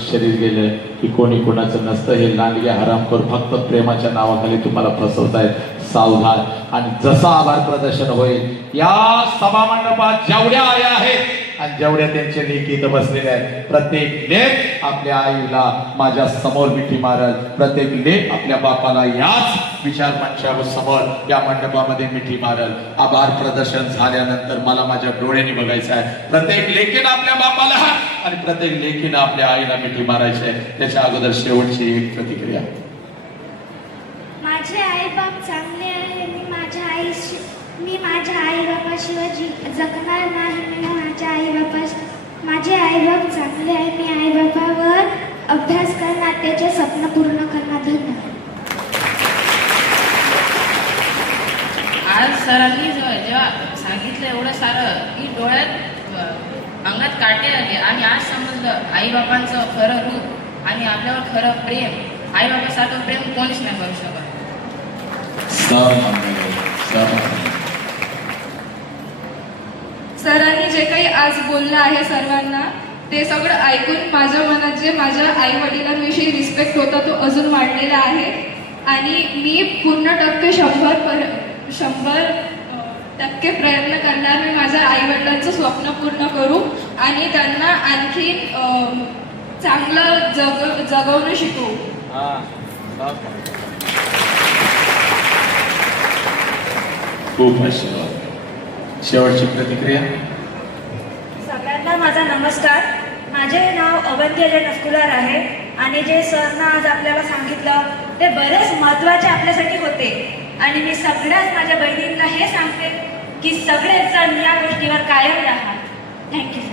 शरीर गेलं की कोणी कोणाचं नसतं. हे लांडगे हरामखोर फक्त प्रेमाच्या नावाखाली तुम्हाला फसवतायत. सावधान. आणि जसं आभार प्रदर्शन होईल या सभा मंडपात जेवढ्या आया आहेत आणि जेवढ्या त्यांचे लेख इथं बसलेले आहेत, प्रत्येक लेख आपल्या आईला माझ्या समोर मिठी मारल. प्रत्येक लेख आपल्या बापाला याच विचार मंचावर समोर या मंडपामध्ये मिठी मारल. आभार प्रदर्शन झाल्यानंतर मला माझ्या डोळ्यांनी बघायचं आहे. प्रत्येक लेखीनं आपल्या बापाला आणि प्रत्येक लेखीनं आपल्या आईला मिठी मारायची आहे. त्याच्या अगोदर शेवटची एक प्रतिक्रिया. माझे आई बाप चांगले आहे. मी माझ्या आई बापाशिवाय जगणार नाही. माझे आई बाप चांगले आहे. मी आई बापावर अभ्यास करणार. त्याचे स्वप्न पूर्ण करणार. धन्यवाद. आज सरांनी जेव्हा सांगितलं एवढं सारं की डोळ्यात अंगात काटे आले आणि आज समजलं आई बापांचं खरं रूप आणि आपल्यावर खरं प्रेम. आई बापासारखं प्रेम कोणीच नाही करू शकत. सरांनी जे काही आज बोललं आहे सर्वांना ते सगळं ऐकून माझ्या मनात जे माझ्या आई वडिलांविषयी रिस्पेक्ट होता तो अजून वाढलेला आहे आणि मी पूर्ण टक्के 100% प्रयत्न करणार मी माझ्या आई वडिलांचं स्वप्न पूर्ण करू आणि त्यांना आणखी चांगलं जगवणं शिकवू. खूप आशीर्वाद. शेवटची प्रतिक्रिया. सगळ्यांना माझा नमस्कार. माझे नाव अवंती अजय नस्कुलार आहे आणि जे सरनं आज आपल्याला सांगितलं ते बरेच महत्त्वाचे आपल्यासाठी होते आणि मी सगळ्याच माझ्या बहिणींना हे सांगते की सगळेच जण या गोष्टीवर कायम राहा. Thank you sir.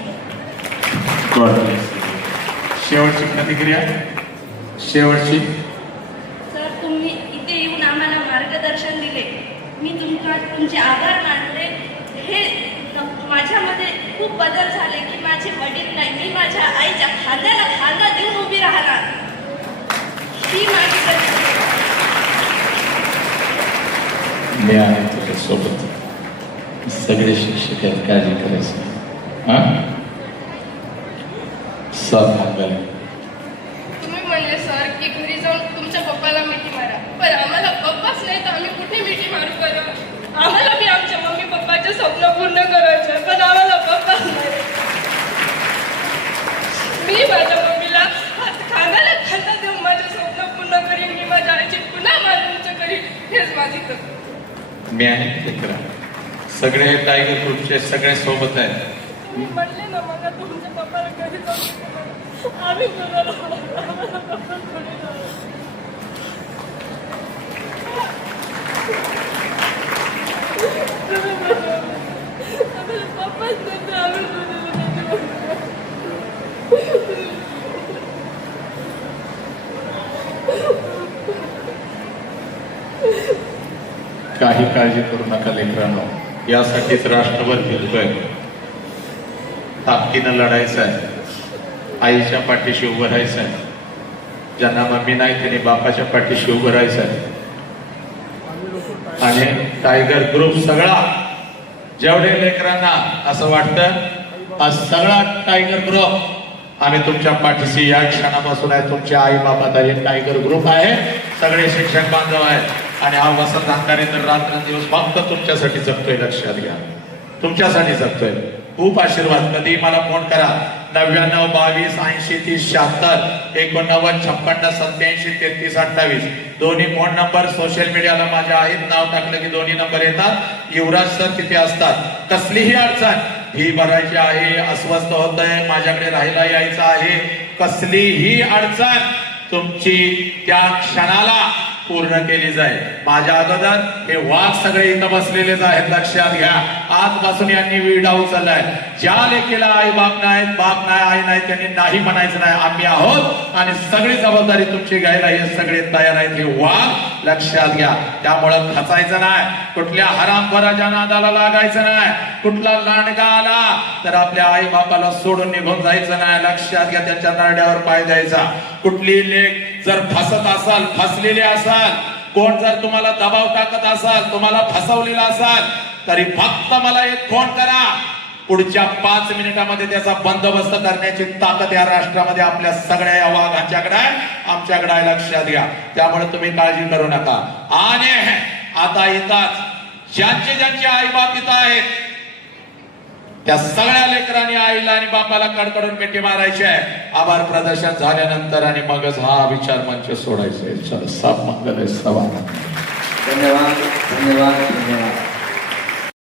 शेवटची प्रतिक्रिया. शेवटची. सर तुम्ही इथे येऊन आम्हाला मार्गदर्शन दिले. मी तुमचे आभार मानते. हे माझ्यामध्ये खूप बदल झाले की माझे वडील नाही मी माझ्या आईच्या खांद्याला खांदा देऊन उभी राहणार ही माझी मी आहे तुझ्या सोबत. सगळे शिक्षक आहेत, काळजी करायची. सब मंगल. तुम्ही म्हणले सर की घरी जाऊन तुमच्या पप्पाला मिठी मारा पण आम्हाला पप्पाच नाही तर आम्ही कुठे मिठी मारू बरं. आम्हाला बी आमच्या मम्मी पप्पाचे स्वप्न पूर्ण करायचे पण आम्हाला पप्पाच नाही. मी माझ्या मम्मीला खांद्याला खांदा देऊन माझे स्वप्न पूर्ण करीन. मी माझ्या आईची पुन्हा माझ्या करीन हेच माझी कल्पना. मी आहे मित्र. सगळे टायगर ग्रुपचे सगळे सोबत आहेत. तुम्ही म्हणले ना मला तुमच्या पप्पाला घरी जाऊन आम्ही काही काळजी करू नका लेकरांनो. यासाठीच राष्ट्रभर फिरतोय. ताकदीनं लढायचं आहे. आईच्या पाठीशी उभं राहायचं आहे. ज्यांना मम्मी नाही त्यांनी बापाच्या पाठीशी उभं राहायचं आहे. आणि टायगर ग्रुप सगळा जेवढे लेकरांना असं वाटतं आज सगळा टायगर ग्रुप आम्ही तुमच्या पाठीशी या क्षणापासून आहे. तुमच्या आई बापाचा हे टायगर ग्रुप आहे. सगळे शिक्षक बांधव आहेत आणि हा वसंत अंधारे तर रात्रंदिवस फक्त तुमच्यासाठी जगतोय. लक्षात घ्या, तुमच्यासाठी जगतोय. खूप आशीर्वाद. कधी मला फोन करा. 99 22 80 30 76 89 56 87 33 28 दोन्ही फोन नंबर सोशल मीडियाला माझ्या आहेत. नाव टाकलं की दोन्ही नंबर येतात. युवराज सर तिथे असतात. कसलीही अडचण फी भरायची आहे, अस्वस्थ होत आहे, माझ्याकडे राहायला यायचं आहे, कसलीही अडचण तुमची त्या क्षणाला पूर्ण केली जाईल. माझ्या अगोदर हे वाघ सगळे इथं बसलेलेच आहेत. लक्षात घ्या. आजपासून यांनी विडा उचललाय. ज्या लेकीला आई बाप नाही, बाप नाही, आई नाही, त्यांनी नाही म्हणायचं नाही. आम्ही आहोत आणि सगळी जबाबदारी तुमची घ्यायला हे सगळे तयार आहेत. हे वाघ लक्षात घ्या. त्यामुळं खचायचं नाही. कुठल्या हरामखोराच्या नादाला लागायचं नाही. कुठला लांडगा आला तर आपल्या आई बापाला सोडून निघून जायचं नाही. लक्षात घ्या. त्यांच्या नरड्यावर पाय द्यायचा. कुठली लेक जर फसत असाल, फसलेले असाल, कोण जर तुम्हाला दबाव टाकत असाल, तुम्हाला फसवलेला असाल तरी फक्त मला एक फोन करा. पुढच्या 5 मिनिटामध्ये त्याचा बंदोबस्त करण्याची ताकद या राष्ट्रामध्ये आपल्या सगळ्या या वाघांच्याकडे आहे, आमच्याकडे आहे. लक्षात घ्या. त्यामुळे तुम्ही काळजी करू नका. आणि आता येतात ज्यांचे आई बाप इथं आहेत त्या सगळ्या लेकरांनी आईला आणि बापाला कडकडून मिठी मारायची आहे. आभार प्रदर्शन झाल्यानंतर आणि मगच हा विचार मंच सोडायचे. चला, सब मंगल आहे. सभा. धन्यवाद. धन्यवाद. धन्यवाद.